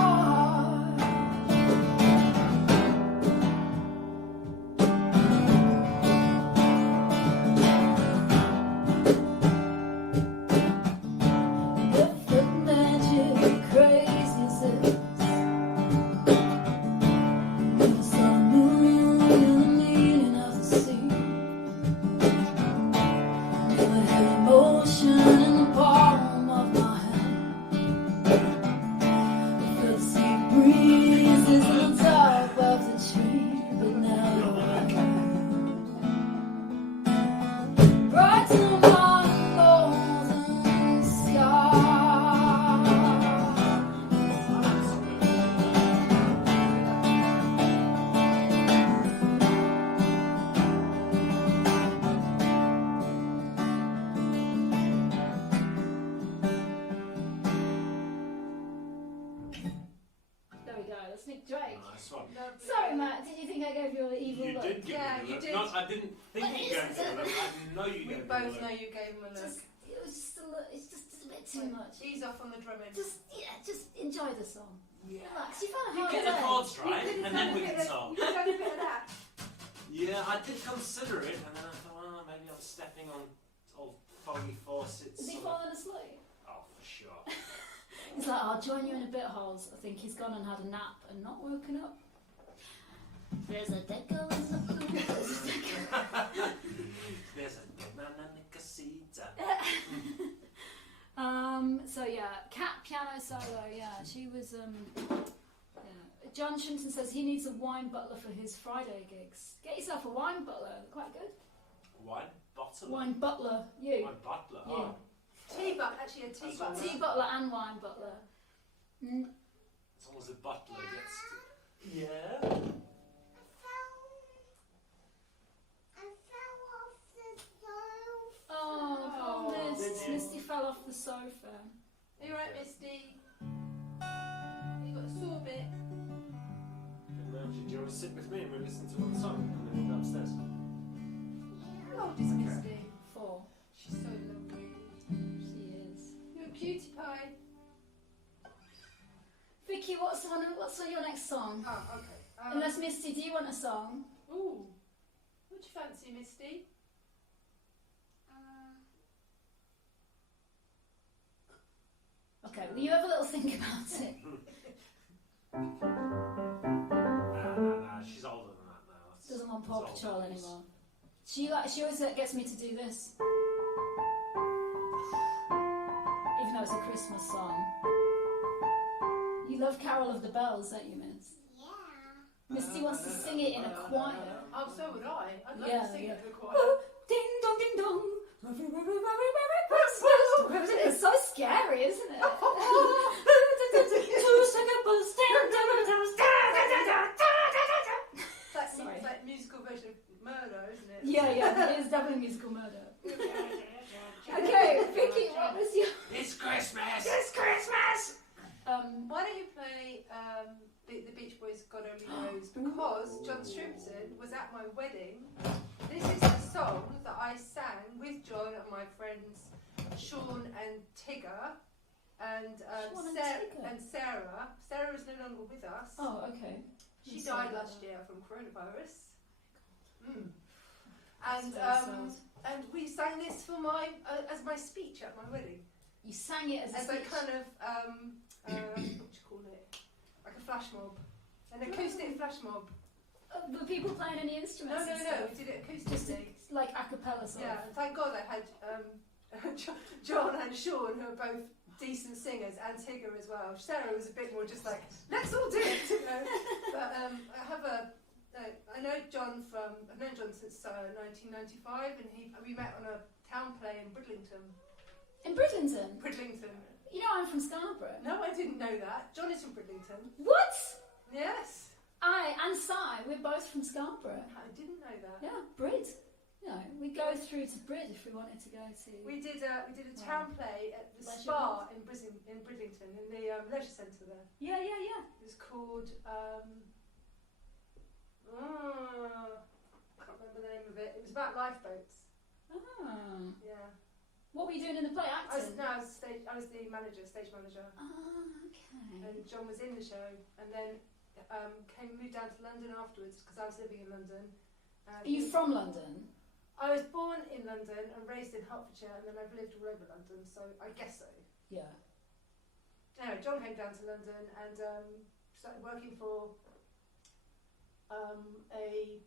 If the magic crazy is the sun, moon, and the meaning of the sea. Never had emotion in the palm of my hand. I felt sea breezes in the top of the tree, but now you're bright in my golden sky. There we go, that's Nick Drake. Nice one. Lovely. Sorry, Matt, did you think I gave you an evil You look? did give Yeah, me a you look. did. No, I didn't think But you gave me a it's- look. I know you We gave me a both look. know you gave him a look. It was just a look, it's just a bit too much. Ease off on the drumming. Just enjoy the song. Yeah. Relax, you've had a You hard get the day. chords You right, could have and done then a we bit can of- talk. You could have done a bit of that. Yeah, I did consider it, and then I thought, well, maybe I'm stepping on old foggy faucets. Is he sort of- falling asleep? Oh, for sure. He's like, I'll join you in a bit, Holes. I think he's gone and had a nap and not woken up. There's a dead girl in the pool. There's a dead girl. There's a banana in the casita. So yeah, Cat piano solo, yeah, she was yeah. John Shinton says he needs a wine butler for his Friday gigs. Get yourself a wine butler, quite good. Wine bottle. Wine butler, you. Wine butler. You. Oh, Actually a tea That's all butler. Tea butler and wine butler. Mm. as long as the butler gets. Yeah. Oh, Oh, Miss, did you? Misty fell off the sofa. Are you right, Misty? You got a sore bit. Do you want to sit with me and we listen to one song and then we'll go upstairs? How old is Okay. Misty? 4. She's so lovely. She is. You're a cutie pie. Vicky, what's on your next song? Oh, okay. Unless Misty, do you want a song? Ooh. What do you fancy, Misty? Okay, well you have a little think about it. Nah, she's older than that now. That's- Doesn't want Paw that's Patrol old. anymore. She always gets me to do this. Even though it's a Christmas song. You love Carol of the Bells, don't you, Miss? Yeah. Misty wants to sing it in a choir. Oh, so would I. I'd love Yeah, to sing yeah. it to the choir. Oh, ding dong ding dong. Merry, merry, merry, merry Christmas. It's so scary, isn't it? Sorry. It's like musical version of Murder, isn't it? Yeah, it is definitely musical murder. Okay, Vicky, what was your... It's Christmas! It's Christmas! Why don't you play the Beach Boys' God Only Knows, because John Strimpton was at my wedding. This is the song that I sang with John and my friends Sean and Tigger and Sarah. Sarah is no longer with us. Oh, okay. She died last year from coronavirus. And we sang this for as my speech at my wedding. You sang it as a speech? A kind of what do you call it? Like a flash mob, an acoustic flash mob. Were people playing any instruments? No. We did it acoustically. Just like a cappella sort Yeah, of. and thank God I had John and Sean, who are both decent singers, and Tigger as well. Sarah was a bit more just like, let's all do it, you know. But I know John I've known John since 1995, and we met on a town play in Bridlington. In Bridlington? Bridlington. You know I'm from Scarborough. No, I didn't know that. John is from Bridlington. What? Yes. I and Si, we're both from Scarborough. I didn't know that. Yeah, Brid. You know, we go through to Brid if we wanted to go to. We did a town play at the spa in Bridlington, in the leisure centre there. Yeah. It was called I can't remember the name of it. It was about lifeboats. Oh. Yeah. What were you doing in the play? Acting? I was the stage manager. Okay. And John was in the show, and then moved down to London afterwards because I was living in London. Are you from London? I was born in London and raised in Hertfordshire, and then I've lived all over London, so I guess so. Yeah. Anyway, John came down to London and started working for a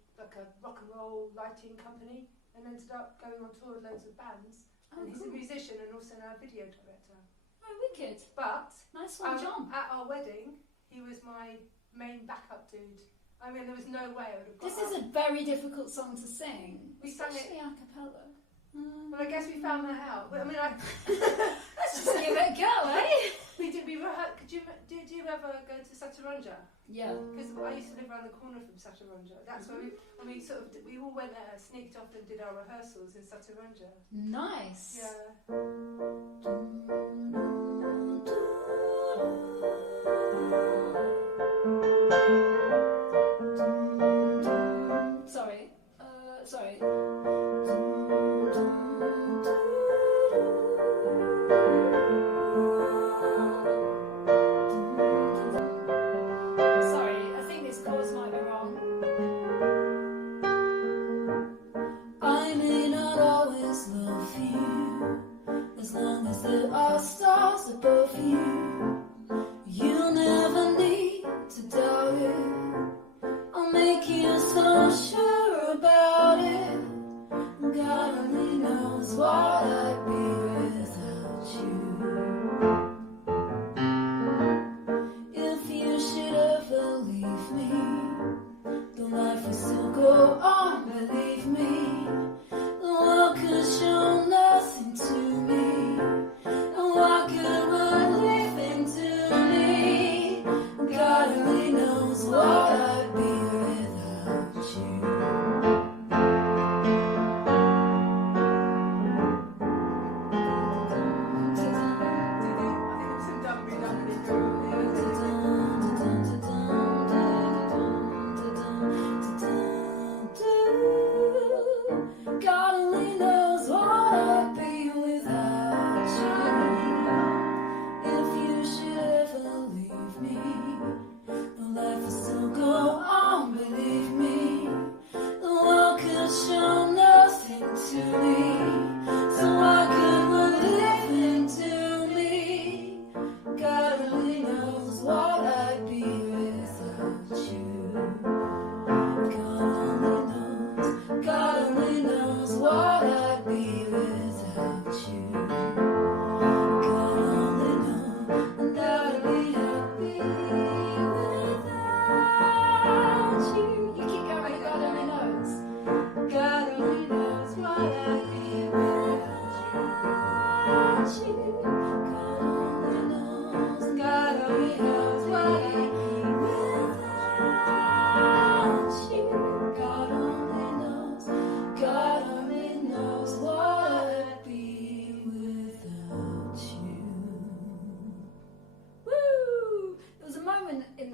rock and roll lighting company, and ended up going on tour with loads of bands. Oh, and he's cool. a musician and also now a video director. Oh, wicked. But Nice one, John. at our wedding, he was my main backup dude. I mean, there was no way I would have got This is a very difficult song to sing. We sang it- especially a cappella. Well, I guess we found that out. But, I mean, Let's just give it a go, eh? we rehearsed. Did you ever go to Sataranja? Yeah. Because I used to live around the corner from Sataranja. That's where we all went there, sneaked off and did our rehearsals in Sataranja. Nice. Yeah. Sorry. Sorry, I think this chorus might be wrong. I may not always love you, as long as there are stars above you.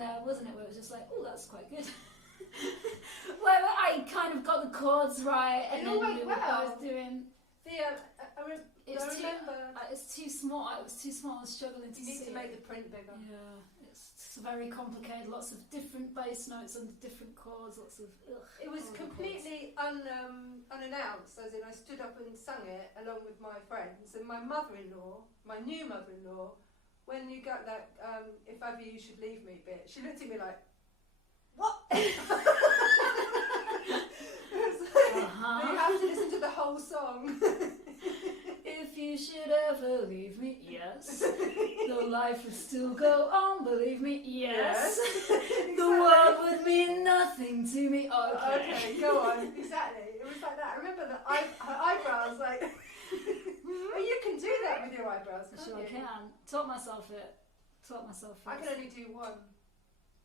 there, wasn't it? Where it was just like, oh, that's quite good. Where I kind of got the chords right, and It then all you went knew what I well. was doing. I remember. It's too small. It was too small. I was struggling to You need see to make it. the print bigger. Yeah, it's very complicated. Lots of different bass notes under different chords. Lots of. It was horrible completely unannounced, as in I stood up and sung it along with my friends, and my mother-in-law, my new mother-in-law, when you got that "if ever you should leave me" bit, she looked at me like, "What?" You have to listen to the whole song. If you should ever leave me, yes. Though life would still go on, believe me, yes. Exactly. The world would mean nothing to me. Okay, go on. Exactly. It was like that. I remember that her eyebrows, like. Oh, you can do that with your eyebrows, can't Sure, you? I can. Taught myself it. I can only do one.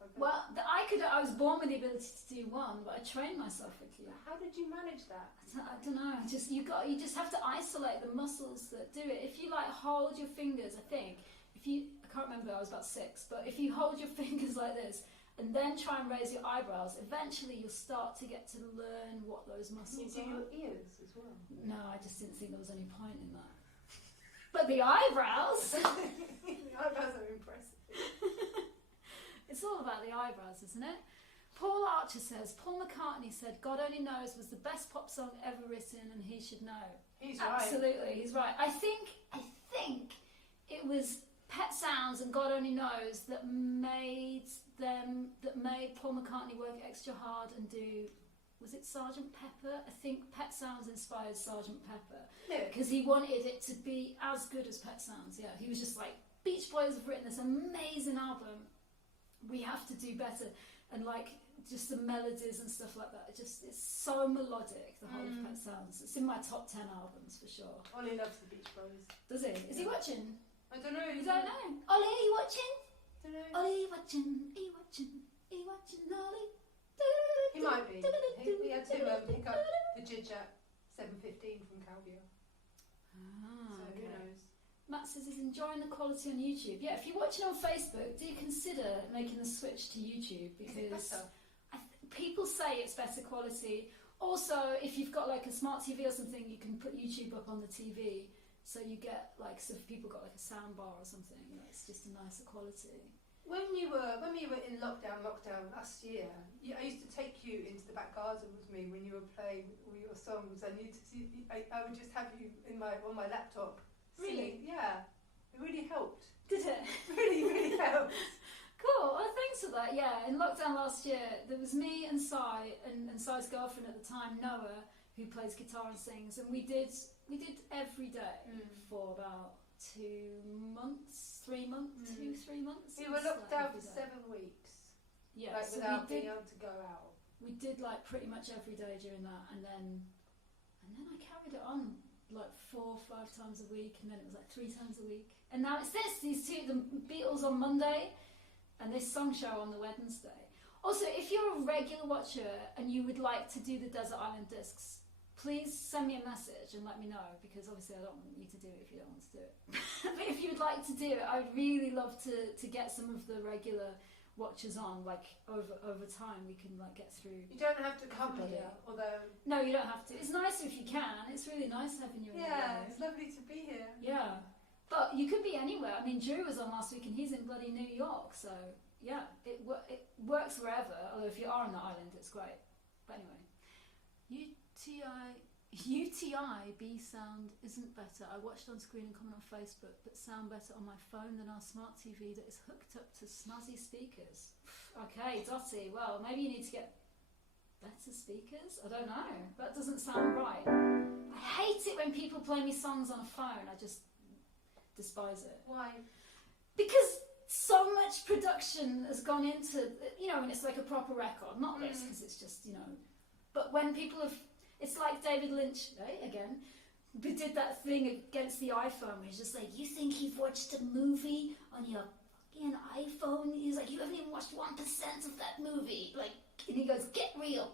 Okay. Well, I was born with the ability to do one, but I trained myself with you. How did you manage that? I don't know. You just have to isolate the muscles that do it. If you like hold your fingers, I can't remember. I was about 6, but if you hold your fingers like this and then try and raise your eyebrows, eventually you'll start to get to learn what those muscles Can you are. do your ears as well? No, I just didn't think there was any point in that. But the eyebrows. The eyebrows are impressive. It's all about the eyebrows, isn't it? Paul Archer says, Paul McCartney said, God Only Knows was the best pop song ever written and he should know. He's right. Absolutely, he's right. I think it was Pet Sounds and God Only Knows that made Paul McCartney work extra hard and do, was it Sgt. Pepper? I think Pet Sounds inspired Sgt. Pepper. Yeah. Because he wanted it to be as good as Pet Sounds. Yeah, he was just like, Beach Boys have written this amazing album. We have to do better. And like, just the melodies and stuff like that. It's so melodic, the whole of Pet Sounds. It's in my top 10 albums for sure. Ollie loves the Beach Boys. Does he? Is he watching? I don't know. You don't know. Ollie, are you watching? Don't know. Ollie, are you watching? Are you watching? Are you watching, Ollie? He might be. He had to pick up the jidge at 7:15 from Calvia. So who knows? Matt says he's enjoying the quality on YouTube. Yeah, if you're watching on Facebook, do consider making the switch to YouTube because people say it's better quality. Also, if you've got like a smart TV or something, you can put YouTube up on the TV, so you get like, so if people got like a sound bar or something, you know, it's just a nicer quality. When we were in lockdown last year, I used to take you into the back garden with me when you were playing all your songs, and I would just have you on my laptop. Really? Singing. Yeah, it really helped. Did it? Really, really helped. Cool. Well, thanks for that. Yeah, in lockdown last year, there was me and Sai and Sai's girlfriend at the time, Noah, who plays guitar and sings, and we did every day for about 2 months, 3 months, 2-3 months. We were locked down for 7 weeks. Yeah, like so without being able to go out. We did like pretty much every day during that, and then I carried it on like 4 or 5 times a week, and then it was like 3 times a week, and now it's these two, the Beatles on Monday and this song show on the Wednesday. Also, if you're a regular watcher and you would like to do the Desert Island discs, please send me a message and let me know, because obviously I don't want you to do it if you don't want to do it. But if you'd like to do it, I'd really love to get some of the regular watchers on, like over time we can like get through. You don't have to come here, although. No, you don't have to. It's nice if you can. It's really nice having you. Yeah, it's lovely to be here. Yeah, but you could be anywhere. I mean, Drew was on last week and he's in bloody New York, so yeah, it works wherever. Although if you are on the island, it's great. But anyway, UTI B sound isn't better. I watched on screen and comment on Facebook, but sound better on my phone than our smart TV that is hooked up to snazzy speakers. Okay, Dottie, well, maybe you need to get better speakers? I don't know. That doesn't sound right. I hate it when people play me songs on a phone. I just despise it. Why? Because so much production has gone into, you know, and it's like a proper record. Not this, because it's just, you know. But when people have, it's like David Lynch, again, who did that thing against the iPhone where he's just like, you think you've watched a movie on your fucking iPhone? He's like, you haven't even watched 1% of that movie. Like, and he goes, get real.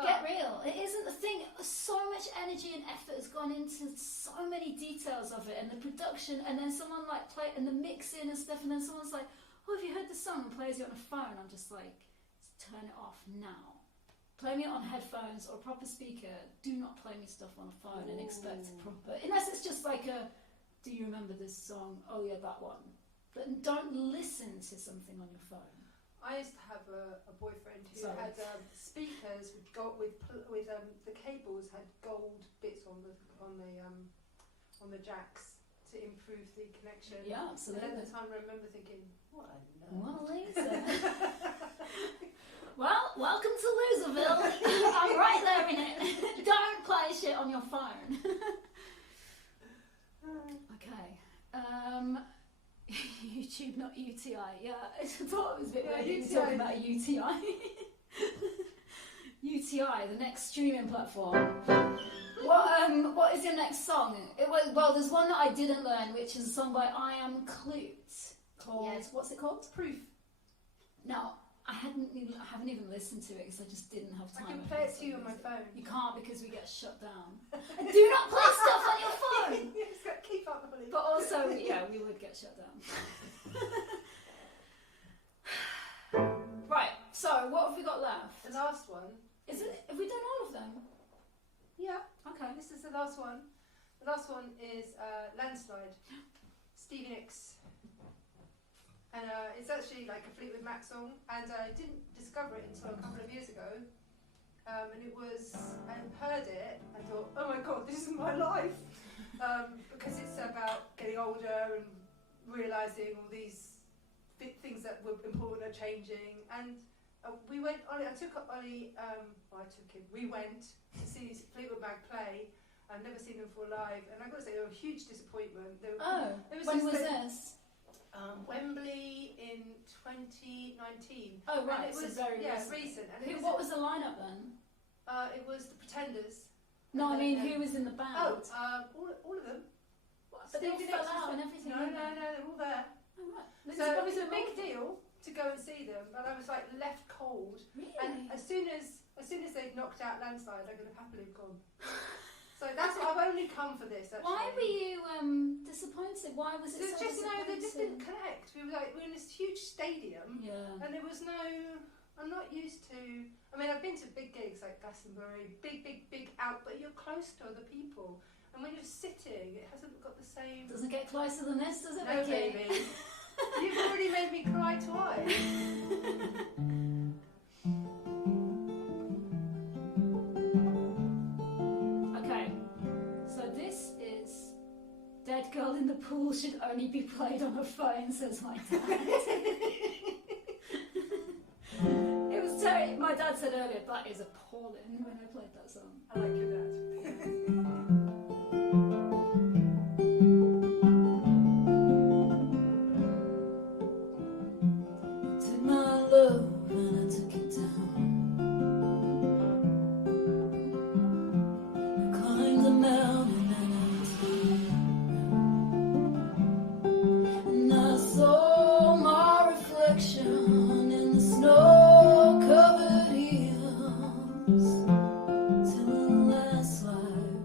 Get real. It isn't the thing. So much energy and effort has gone into so many details of it, and the production, and then someone like play, and the mixing and stuff, and then someone's like, oh, have you heard the song? And plays it on a phone. I'm just like, turn it off now. Play me on headphones or a proper speaker. Do not play me stuff on a phone and expect proper. Unless it's just like a, do you remember this song? Oh yeah, that one. But don't listen to something on your phone. I used to have a boyfriend who Sorry. had speakers with gold, with the cables had gold bits on the jacks to improve the connection. Yeah, And absolutely. at the time, I remember thinking, what a nerd. Well, Lisa. Well, welcome to Loserville. I'm right there in it. Don't play shit on your phone. Okay. YouTube, not UTI. Yeah, I thought it was a bit weird. You were talking about a UTI. UTI, the next streaming platform. What is your next song? Well, there's one that I didn't learn, which is a song by Am Kloot called. Yes. What's it called? Proof. Now, I haven't even listened to it because I just didn't have time. I can play it to you on my phone. You can't because we get shut down. And do not play stuff on your phone. Yes, keep up, Holly. But also, yeah, we would get shut down. Right. So, what have we got left? The last one. Is it? Have we done all of them? Yeah. Okay. This is the last one. The last one is Landslide. Stevie Nicks. And it's actually like a Fleetwood Mac song, and I didn't discover it until a couple of years ago. And it was, I heard it, I thought, oh my god, this is my life. Because it's about getting older and realising all these things that were important are changing. And we went, we went to see Fleetwood Mac play. I've never seen them before live, and I've got to say, they were a huge disappointment. When was this? Wembley in 2019. Oh right, And it was very recent. And it what was the lineup then? It was the Pretenders. No, I mean who was in the band? Oh, all of them. What? But they all Stevie fell Nicks out was- and everything. No, they're all there. Oh, right. So it was a big deal to go and see them, but I was like left cold. Really? And as soon as they'd knocked out Landslide, I could have happily gone. So that's what I've only come for this. Actually. Why were you disappointed? Why was it So so just they just didn't disappointing? connect. We were in this huge stadium, Yeah. and there was no. I'm not used to. I mean, I've been to big gigs like Glastonbury, big out, but you're close to other people, and when you're sitting, it hasn't got the same. Doesn't get closer than this, does it? No, Vicky? baby. You've already made me cry twice. Okay, so this is Dead Girl in the Pool should only be played on a phone, says my dad. It was terrible. My dad said earlier, that is appalling when I played that song. I like your dad. Took my love and I took it down. I climbed the mountain and I saw my reflection in the snow-covered hills till the landslide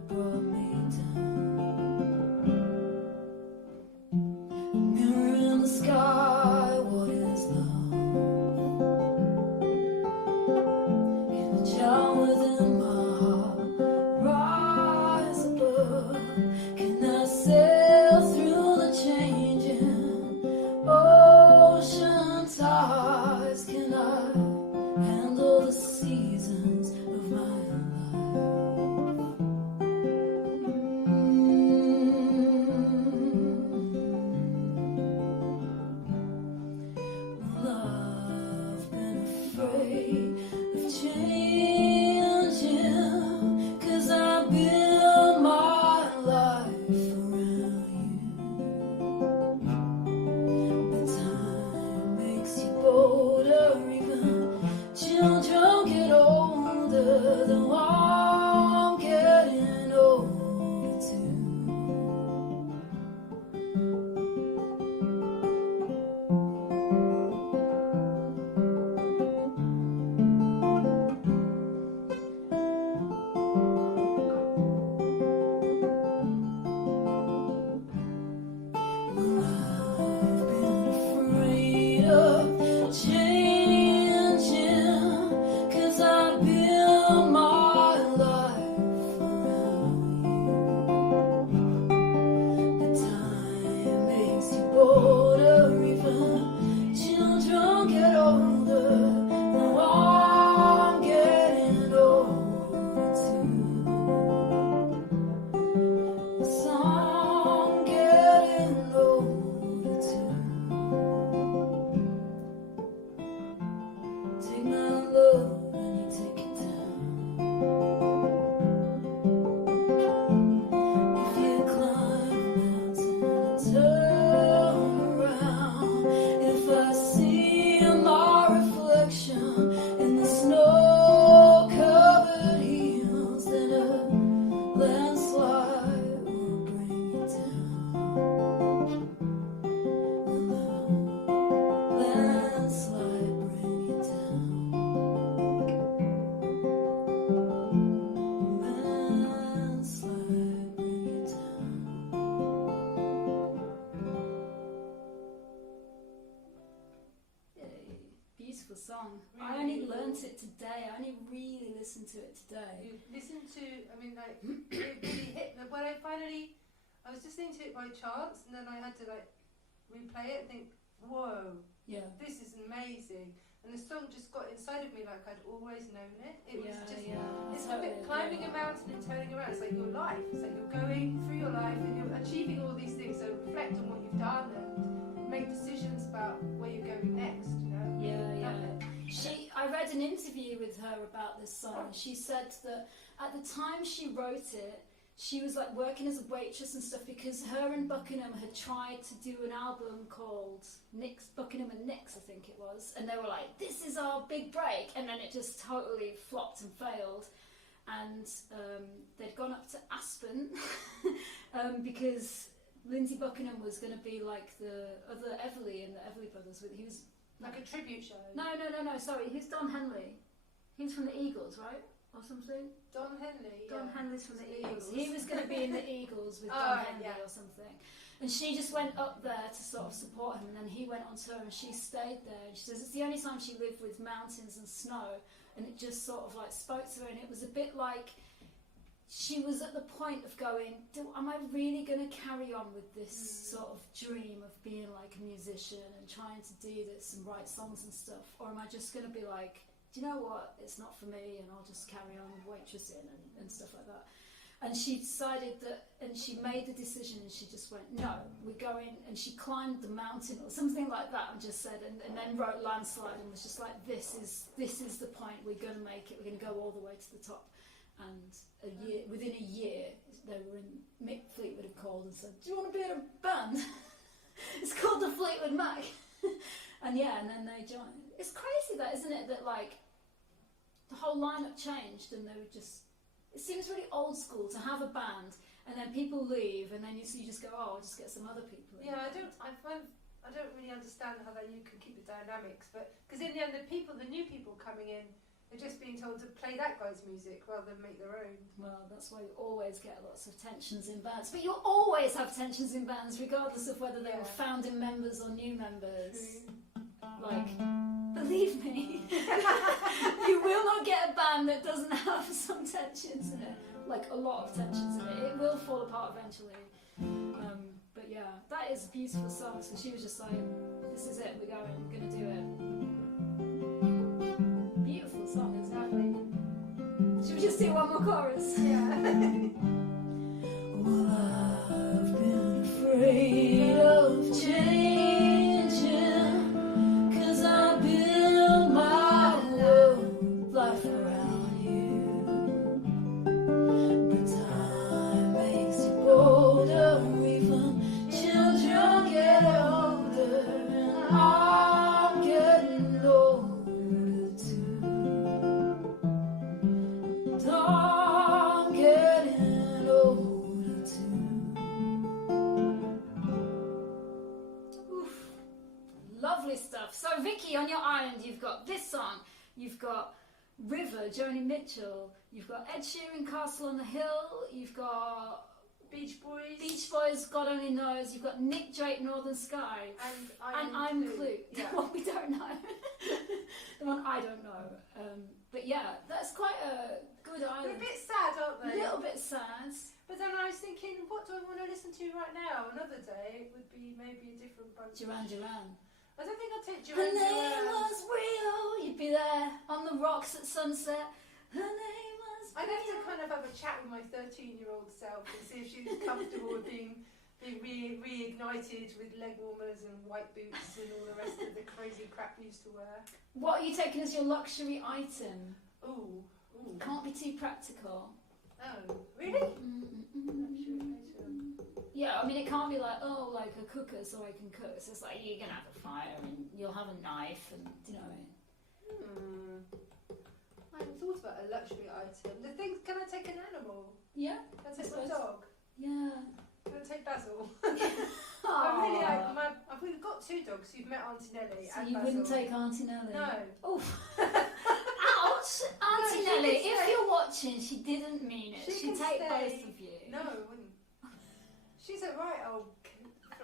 beautiful song. Really I only beautiful. learnt it today. I only really listened to it today. You listen to, I mean, like, it really hit me. When I was listening to it by chance, and then I had to, like, replay it and think, whoa, Yeah. this is amazing. And the song just got inside of me like I'd always known it. It was just, it's a bit climbing a mountain and turning around. It's like your life. It's like you're going through your life and you're achieving all these things. So reflect on what you've done and make decisions about where you're going next, you know? Yeah. I read an interview with her about this song. She said that at the time she wrote it, she was like working as a waitress and stuff because her and Buckingham had tried to do an album called Buckingham and Nix, I think it was, and they were like, this is our big break, and then it just totally flopped and failed. And they'd gone up to Aspen because Lindsey Buckingham was going to be like the other Everley and the Everley brothers. He was like a tribute show. No, sorry, he's Don Henley. He's from the Eagles, right? Or something? Don Henley. Don Yeah. Henley's from the Eagles. Eagles. He was going to be in the Eagles with Oh, Don Henley yeah. or something. And she just went up there to sort of support him, and then he went on tour and she stayed there. And she says it's the only time she lived with mountains and snow, and it just sort of like spoke to her, and it was a bit like she was at the point of going, am I really going to carry on with this sort of dream of being like a musician and trying to do this and write songs and stuff, or am I just going to be like, do you know what, it's not for me and I'll just carry on waitressing and stuff like that. And she decided that, and she made the decision and she just went, no, we're going, and she climbed the mountain or something like that and just said, and then wrote Landslide and was just like, this is the point, we're going to make it, we're going to go all the way to the top. And within a year, they were in, Mick Fleetwood had called and said, do you want to be in a band? It's called the Fleetwood Mac. And then they joined. It's crazy that, isn't it, that like, the whole lineup changed and they were just, it seems really old school to have a band and then people leave and then you just go, oh, I'll just get some other people in. Yeah, I don't really understand how you can keep the dynamics, but because in the end the new people coming in, they're just being told to play that guy's music rather than make their own. Well, that's why you always get lots of tensions in bands, but you'll always have tensions in bands regardless of whether they were founding members or new members. Like, believe me, you will not get a band that doesn't have some tensions in it, like a lot of tensions in it. It will fall apart eventually. But yeah, that is a beautiful song. So she was just like, this is it, we're gonna do it. Beautiful song, exactly. Should we just do one more chorus? Yeah. Well, I've been afraid of changing, 'cause I build my world life around you. But time makes you bolder, even children get older, and I'm getting older too. And I'm getting older too. Oof. Lovely stuff. So Vicky, on your island, you've got this song, you've got River, Joni Mitchell, you've got Ed Sheeran, Castle on the Hill, you've got Beach Boys, God Only Knows, you've got Nick Drake, Northern Sky, and Am Kloot, the Yeah. one we don't know. The one I don't know. But yeah, that's quite a good They're a island. bit sad, aren't A they? little bit sad. But then I was thinking, what do I want to listen to right now? Another day it would be maybe a different bunch. Duran Duran. I don't think I'll take Her Duran name Duran. was Rio. You'd be there on the rocks at sunset. Her name was I'd have to Rio. kind of have a chat with my 13-year-old self and see if she was comfortable with being reignited with leg warmers and white boots and all the rest of the crazy crap we used to wear. What are you taking as your luxury item? Ooh. Can't be too practical. Oh, really? Luxury item. Yeah, I mean, it can't be like, oh, like a cooker so I can cook. So it's like, you're going to have a fire and you'll have a knife and, you know what I mean? I haven't thought about a luxury item. The thing, can I take an animal? Yeah? Can I take my suppose. dog? Yeah. Can I take Basil? Aw. We've got two dogs. You've met Aunty Nelly So and you Basil. wouldn't take Aunty Nelly? No. Oh. Ouch! Aunty she Nelly, can if stay. you're watching, she didn't mean it. She She'd can take stay. both of you. No, I wouldn't. She's a right old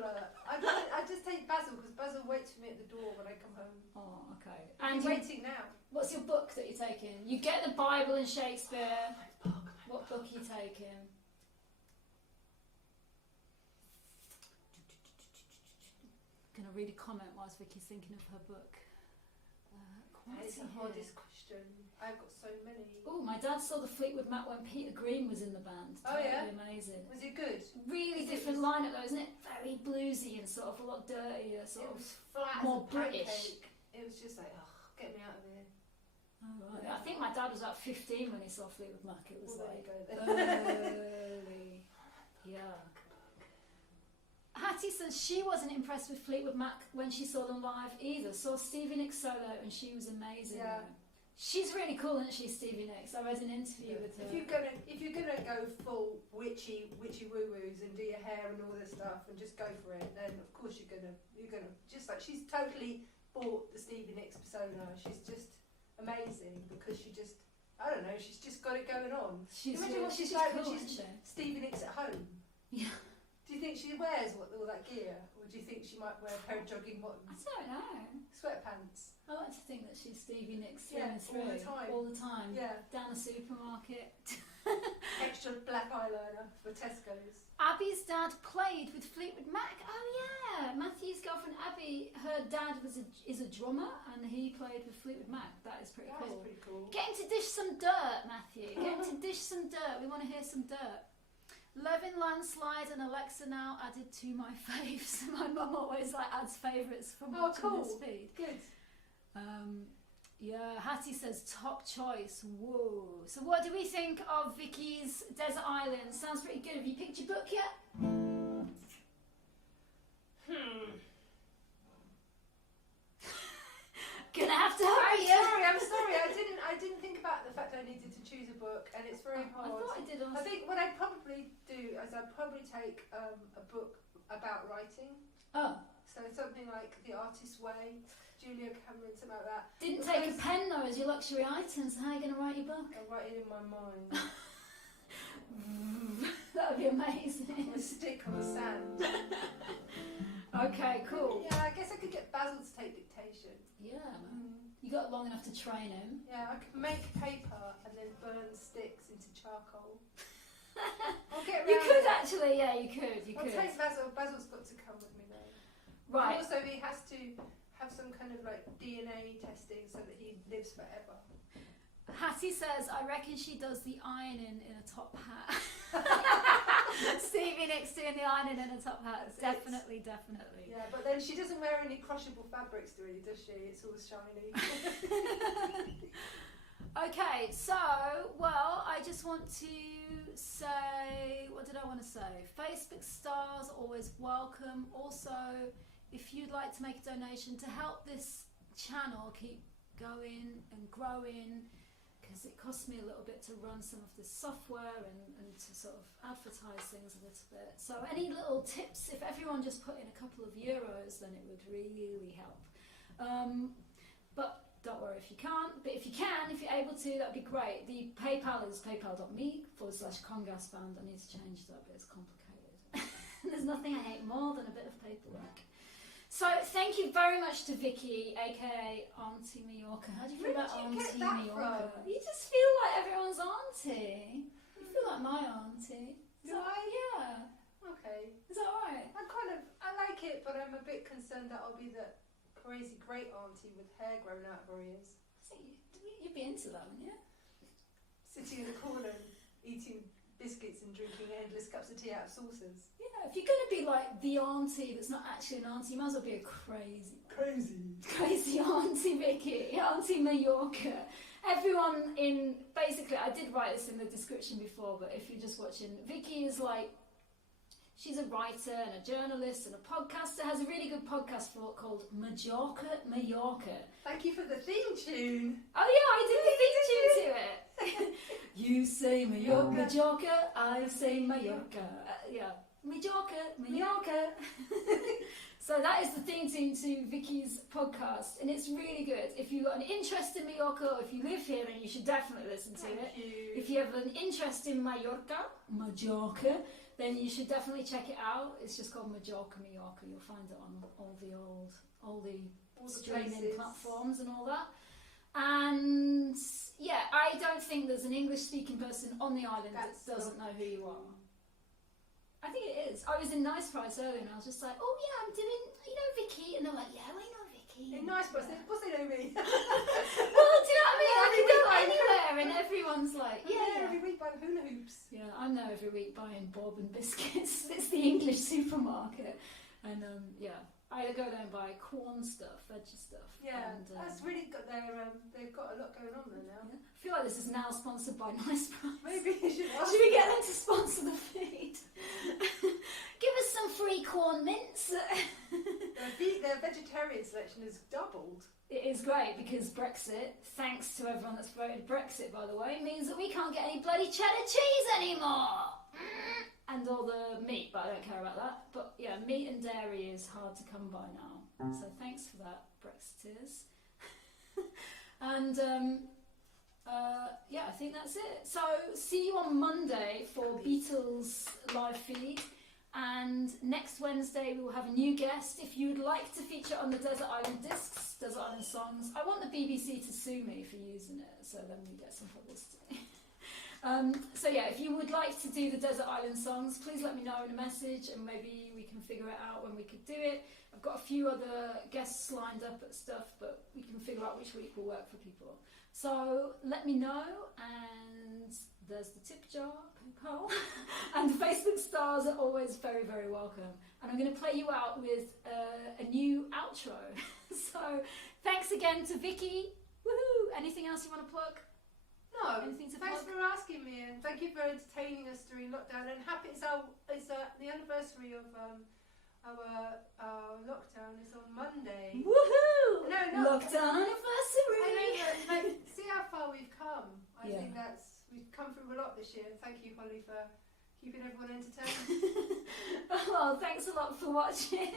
chocolate. I just take Basil because Basil waits for me at the door when I come home. Oh, okay. And And waiting now. what's your book that you're taking? You get the Bible and Shakespeare. My book. What book are you taking? Gonna read a comment whilst Vicky's thinking of her book. That is the hardest question. I've got so many. Oh, my dad saw the Fleetwood Mac when Peter Green was in the band. Oh, yeah? Amazing. Was it good? Really different lineup though, isn't it? Very bluesy and sort of a lot dirtier, It sort of. was flat more as a pancake. British. It was just like, oh, get me out of here. Oh, right. I think my dad was about 15 when he saw Fleetwood Mac. It was Well, like there you go then. early. Yeah. Hattie says she wasn't impressed with Fleetwood Mac when she saw them live either. Saw Stevie Nicks solo and she was amazing. Yeah. Though. She's really cool, isn't she, Stevie Nicks? I read an interview with her. If you're gonna go full witchy woo woos and do your hair and all this stuff and just go for it, then of course you're gonna just like she's totally bought the Stevie Nicks persona. She's just amazing because she's just got it going on. Imagine what she's like cool, when isn't she's she? Stevie Nicks at home. Yeah. Do you think she wears all that gear, or do you think she might wear a pair of jogging I bottoms, don't know. sweatpants? I like to think that she's Stevie Nicks Yeah, through and through. all the time. All the time. Yeah, Down the supermarket. extra black eyeliner for Tesco's. Abby's dad played with Fleetwood Mac. Oh yeah, Matthew's girlfriend Abby, her dad is a drummer and he played with Fleetwood Mac. That is pretty That is cool. pretty cool. Get him to dish some dirt, Matthew. Get him to dish some dirt. We want to hear some dirt. Levin, Landslide and Alexa now added to my faves. My mum always adds favourites from watching this feed. Good. Yeah, Hattie says top choice. Whoa. So what do we think of Vicky's Desert Island? Sounds pretty good. Have you picked your book yet? Gonna have to hurry you. I'm sorry. I didn't think about the fact that I needed to choose a book, and it's very I hard. thought I did. I think what I'd probably do is I'd probably take a book about writing. Oh, So something like The Artist's Way, Julia Cameron, something like that. didn't take a pen though as your luxury item. So how are you gonna write your book? I write it in my mind. That would be amazing. On a stick on the sand. Okay, cool. Yeah, I guess I could get Basil to take dictation. Yeah, man. You got long enough to train him. Yeah, I could make paper and then burn sticks into charcoal. I'll get You around could it. actually, yeah, you could. You I'll could. take Basil. Basil's got to come with me though. Right. And also, he has to have some kind of DNA testing so that he lives forever. Hattie says, I reckon she does the ironing in a top hat. Stevie Nicks doing the ironing in a top hat. Definitely. Yeah, but then she doesn't wear any crushable fabrics, really, does she? It's all shiny. Okay, so, well, I just want to say, what did I want to say? Facebook stars, always welcome. Also, if you'd like to make a donation to help this channel keep going and growing, because it costs me a little bit to run some of this software and to sort of advertise things a little bit. So any little tips, if everyone just put in a couple of euros, then it would really help. But don't worry if you can't, but if you can, if you're able to, that'd be great. The PayPal is paypal.me/congasband. I need to change that, but it's complicated. There's nothing I hate more than a bit of paperwork. So thank you very much to Vicky, aka Aunty Mallorca. How do you feel about Aunty Mallorca? You just feel like everyone's auntie. You feel like my auntie. Do I? Yeah. Okay. Is that alright? I like it, but I'm a bit concerned that I'll be the crazy great auntie with hair growing out of her ears. So you'd be into that, wouldn't you? Sitting in the corner eating biscuits and drinking endless cups of tea out of saucers. Yeah, if you're going to be like the auntie that's not actually an auntie, you might as well be a crazy auntie Vicky, Aunty Mallorca. Everyone in, basically, I did write this in the description before, but if you're just watching, Vicky is like, she's a writer and a journalist and a podcaster, has a really good podcast called Mallorca. Thank you for the theme tune. Oh yeah, I did the theme tune to it. You say Mallorca, I say Mallorca. Yeah, Mallorca. So that is the theme tune to Vicky's podcast, and it's really good. If you've got an interest in Mallorca, or if you live here, then you should definitely listen to it. Thank you. If you have an interest in Mallorca, then you should definitely check it out. It's just called Mallorca. You'll find it on all the streaming places. platforms and all that. And yeah, I don't think there's an English-speaking person on the island that doesn't know who you are. I think it is. I was in Nice Price earlier and I was just like, oh yeah, I'm doing, Vicky. And they're like, yeah, I know Vicky. In Nice Price, of course they know me. Well, do you know what I mean? I can go anywhere and everyone's like, yeah. Every week buying hula hoops. Yeah, I'm there every week buying Bob and biscuits. It's the English supermarket. And I go there and buy corn stuff, veggie stuff. Yeah, and, that's really good. They've got a lot going on there now. I feel like this is now sponsored by Nice Price. Maybe you should ask. Should we get them to sponsor the feed? Give us some free corn mints. Their vegetarian selection has doubled. It is great because Brexit, thanks to everyone that's voted Brexit, by the way, means that we can't get any bloody cheddar cheese anymore. And all the meat, but I don't care about that. But yeah, meat and dairy is hard to come by now. So thanks for that, Brexiteers. And I think that's it. So see you on Monday for Beatles live feed. And next Wednesday we will have a new guest. If you would like to feature on the Desert Island Discs, Desert Island Songs, I want the BBC to sue me for using it, so then we get some publicity. If you would like to do the Desert Island Songs, please let me know in a message and maybe we can figure it out when we could do it. I've got a few other guests lined up at stuff, but we can figure out which week will work for people. So let me know, and there's the tip jar, PayPal, and the Facebook stars are always very, very welcome. And I'm going to play you out with a new outro. So thanks again to Vicky. Woohoo! Anything else you want to plug? No, Anything to thanks plug? for asking me, and thank you for entertaining us during lockdown. And happy it's the anniversary of our lockdown is on Monday. Woohoo! No, not Lockdown anniversary. I know, but see how far we've come. I Yeah. think we've come through a lot this year. Thank you, Holly, for keeping everyone entertained. Well, thanks a lot for watching,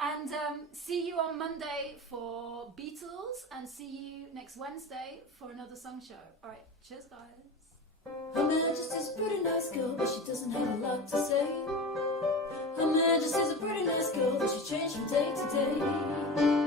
and see you on Monday for Beatles, and see you next Wednesday for another song show. All right, cheers, guys. Her Majesty's a pretty nice girl, but she doesn't have a lot to say. Her Majesty's a pretty nice girl, but she changed from day to day.